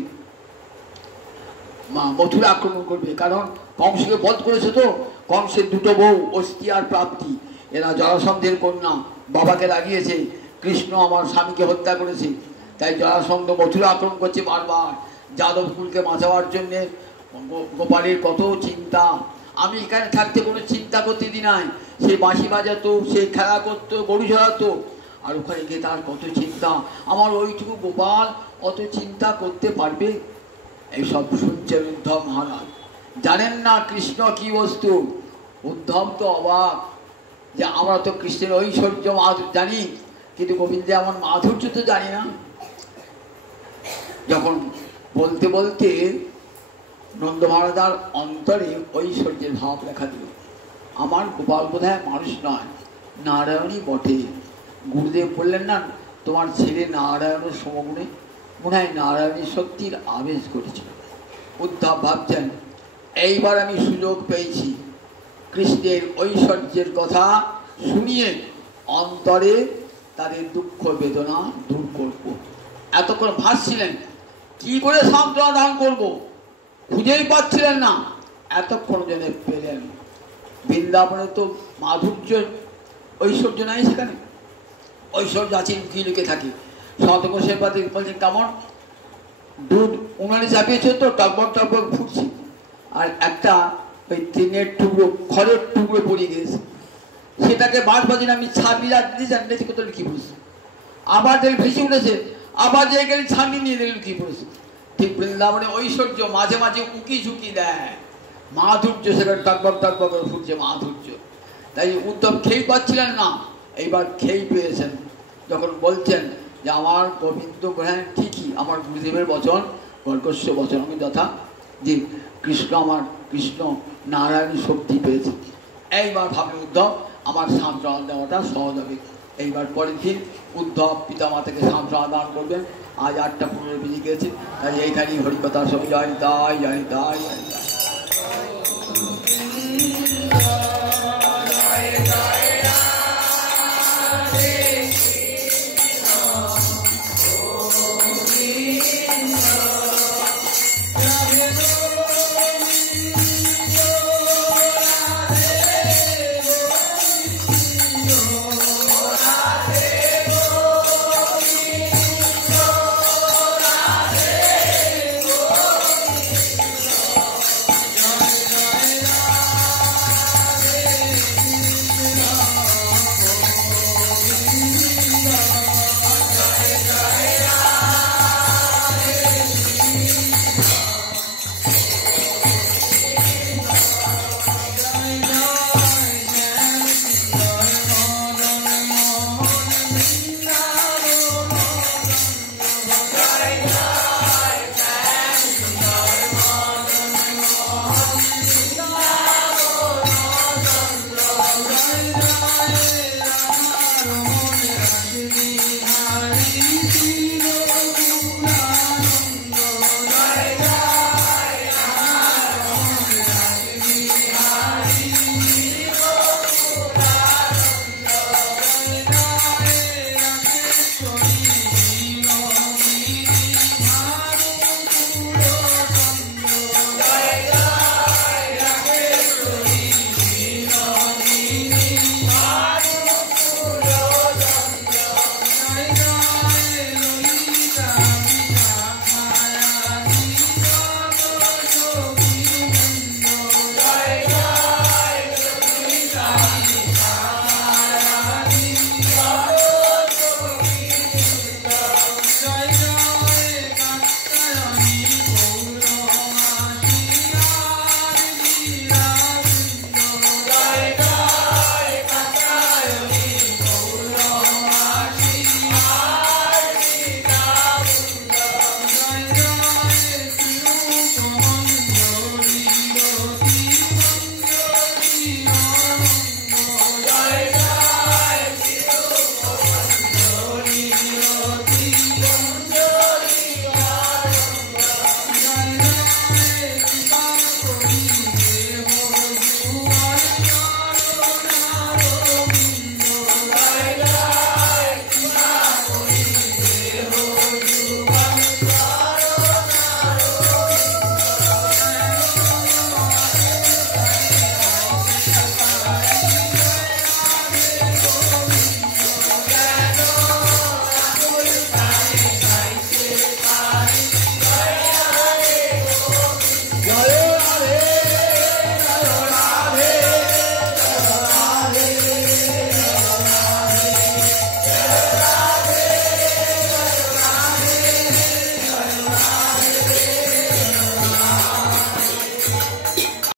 মথুরা আক্রমণ করবে, কারণ কংসকে বধ করেছে তো। কংসের দুটো বউ অস্থি আর প্রাপ্তি, এরা জরাসন্ধের কন্যা, বাবাকে লাগিয়েছে। কৃষ্ণ আমার স্বামীকে হত্যা করেছে, তাই জরাসন্ধ মথুরা আক্রমণ করছে বারবার যাদবকুলকে বাঁচাবার জন্যে। গোপালের কত চিন্তা। আমি এখানে থাকতে কোনো চিন্তা করতে দিই নাই। সে বাঁশি বাজাতো, সে খেলা করতো, গরু চড়াতো, আর ওখানে গিয়ে তার কত চিন্তা। আমার ওইটুকু গোপাল অত চিন্তা করতে পারবে? এইসব শুনছেন উদ্ধব মহারাজ। জানেন না কৃষ্ণ কি বস্তু। উদ্ধব তো অবাক যে আমরা তো কৃষ্ণের ঐশ্বর্য মাধুর্য জানি, কিন্তু গোবিন্দে এমন মাধুর্য তো জানি না। যখন বলতে বলতে নন্দ মহারাজার অন্তরে ঐশ্বর্যের ভাব দেখা দিল। আমার গোপাল বোধহয় মানুষ নয়, নারায়ণই বটে। গুরুদেব বললেন না তোমার ছেলে নারায়ণের সমগুণে, মনে হয় নারায়ণের শক্তির আবেশ করেছিল। উদ্ধব ভাবছেন এইবার আমি সুযোগ পেয়েছি কৃষ্ণের ঐশ্বর্যের কথা শুনিয়ে অন্তরে তাদের দুঃখ বেদনা দূর করব। এতক্ষণ ভাবছিলেন কি করে সান্ত্বনা দান করব, খুঁজেই পাচ্ছিলেন না। এতক্ষণ জেনে পেলেন বৃন্দাবনে তো মাধুর্য ঐশ্বর্য নাই, সেখানে ঐশ্বর্য আছে লুকিয়ে লুকিয়ে থাকে। সতকোষের পাতে বলছেন কেমন দুধ উনানে চাপিয়েছে তো টকবক টকবক ফুটছে, আর একটা ওই টিনের টুকরো খড়ের টুকরো পড়ে গেছে, সেটাকে বাজে আমি ছাপি দিতে চান কত লুকিয়ে পড়েছে। আবার দেখলে ভেসে উঠেছে, আবার যে গেলে ছানি নিয়ে দেখলে লুকিয়ে পড়েছে। ঠিক বৃন্দাবনে ঐশ্বর্য মাঝে মাঝে উকি ঝুঁকি দেয়, মাধুর্য সেখানে টকবক টকবক ফুটছে মাধুর্য। তাই উদ্ধব খেয়ে পাচ্ছিলেন না, এইবার খেয়ে পেয়েছেন। যখন বলছেন যে আমার গোবিন্দ হ্যাঁ ঠিকই, আমার গুরুদেবের বচন কর্কশ্য বচন আমি যথা, যে কৃষ্ণ আমার কৃষ্ণ নারায়ণী শক্তি পেয়েছে। এইবার ভাবলে উদ্ধব আমার সান্ত্বনা দেওয়াটা সহজ হবে। এইবার পরের দিন উদ্ধব পিতামাতাকে সান্ত্বনা দান করবেন। আজ 8টা 15 বেজে গিয়েছে, তাই এইখানেই হরিকথা সব জানি তাই জানি তাই জানি তাই।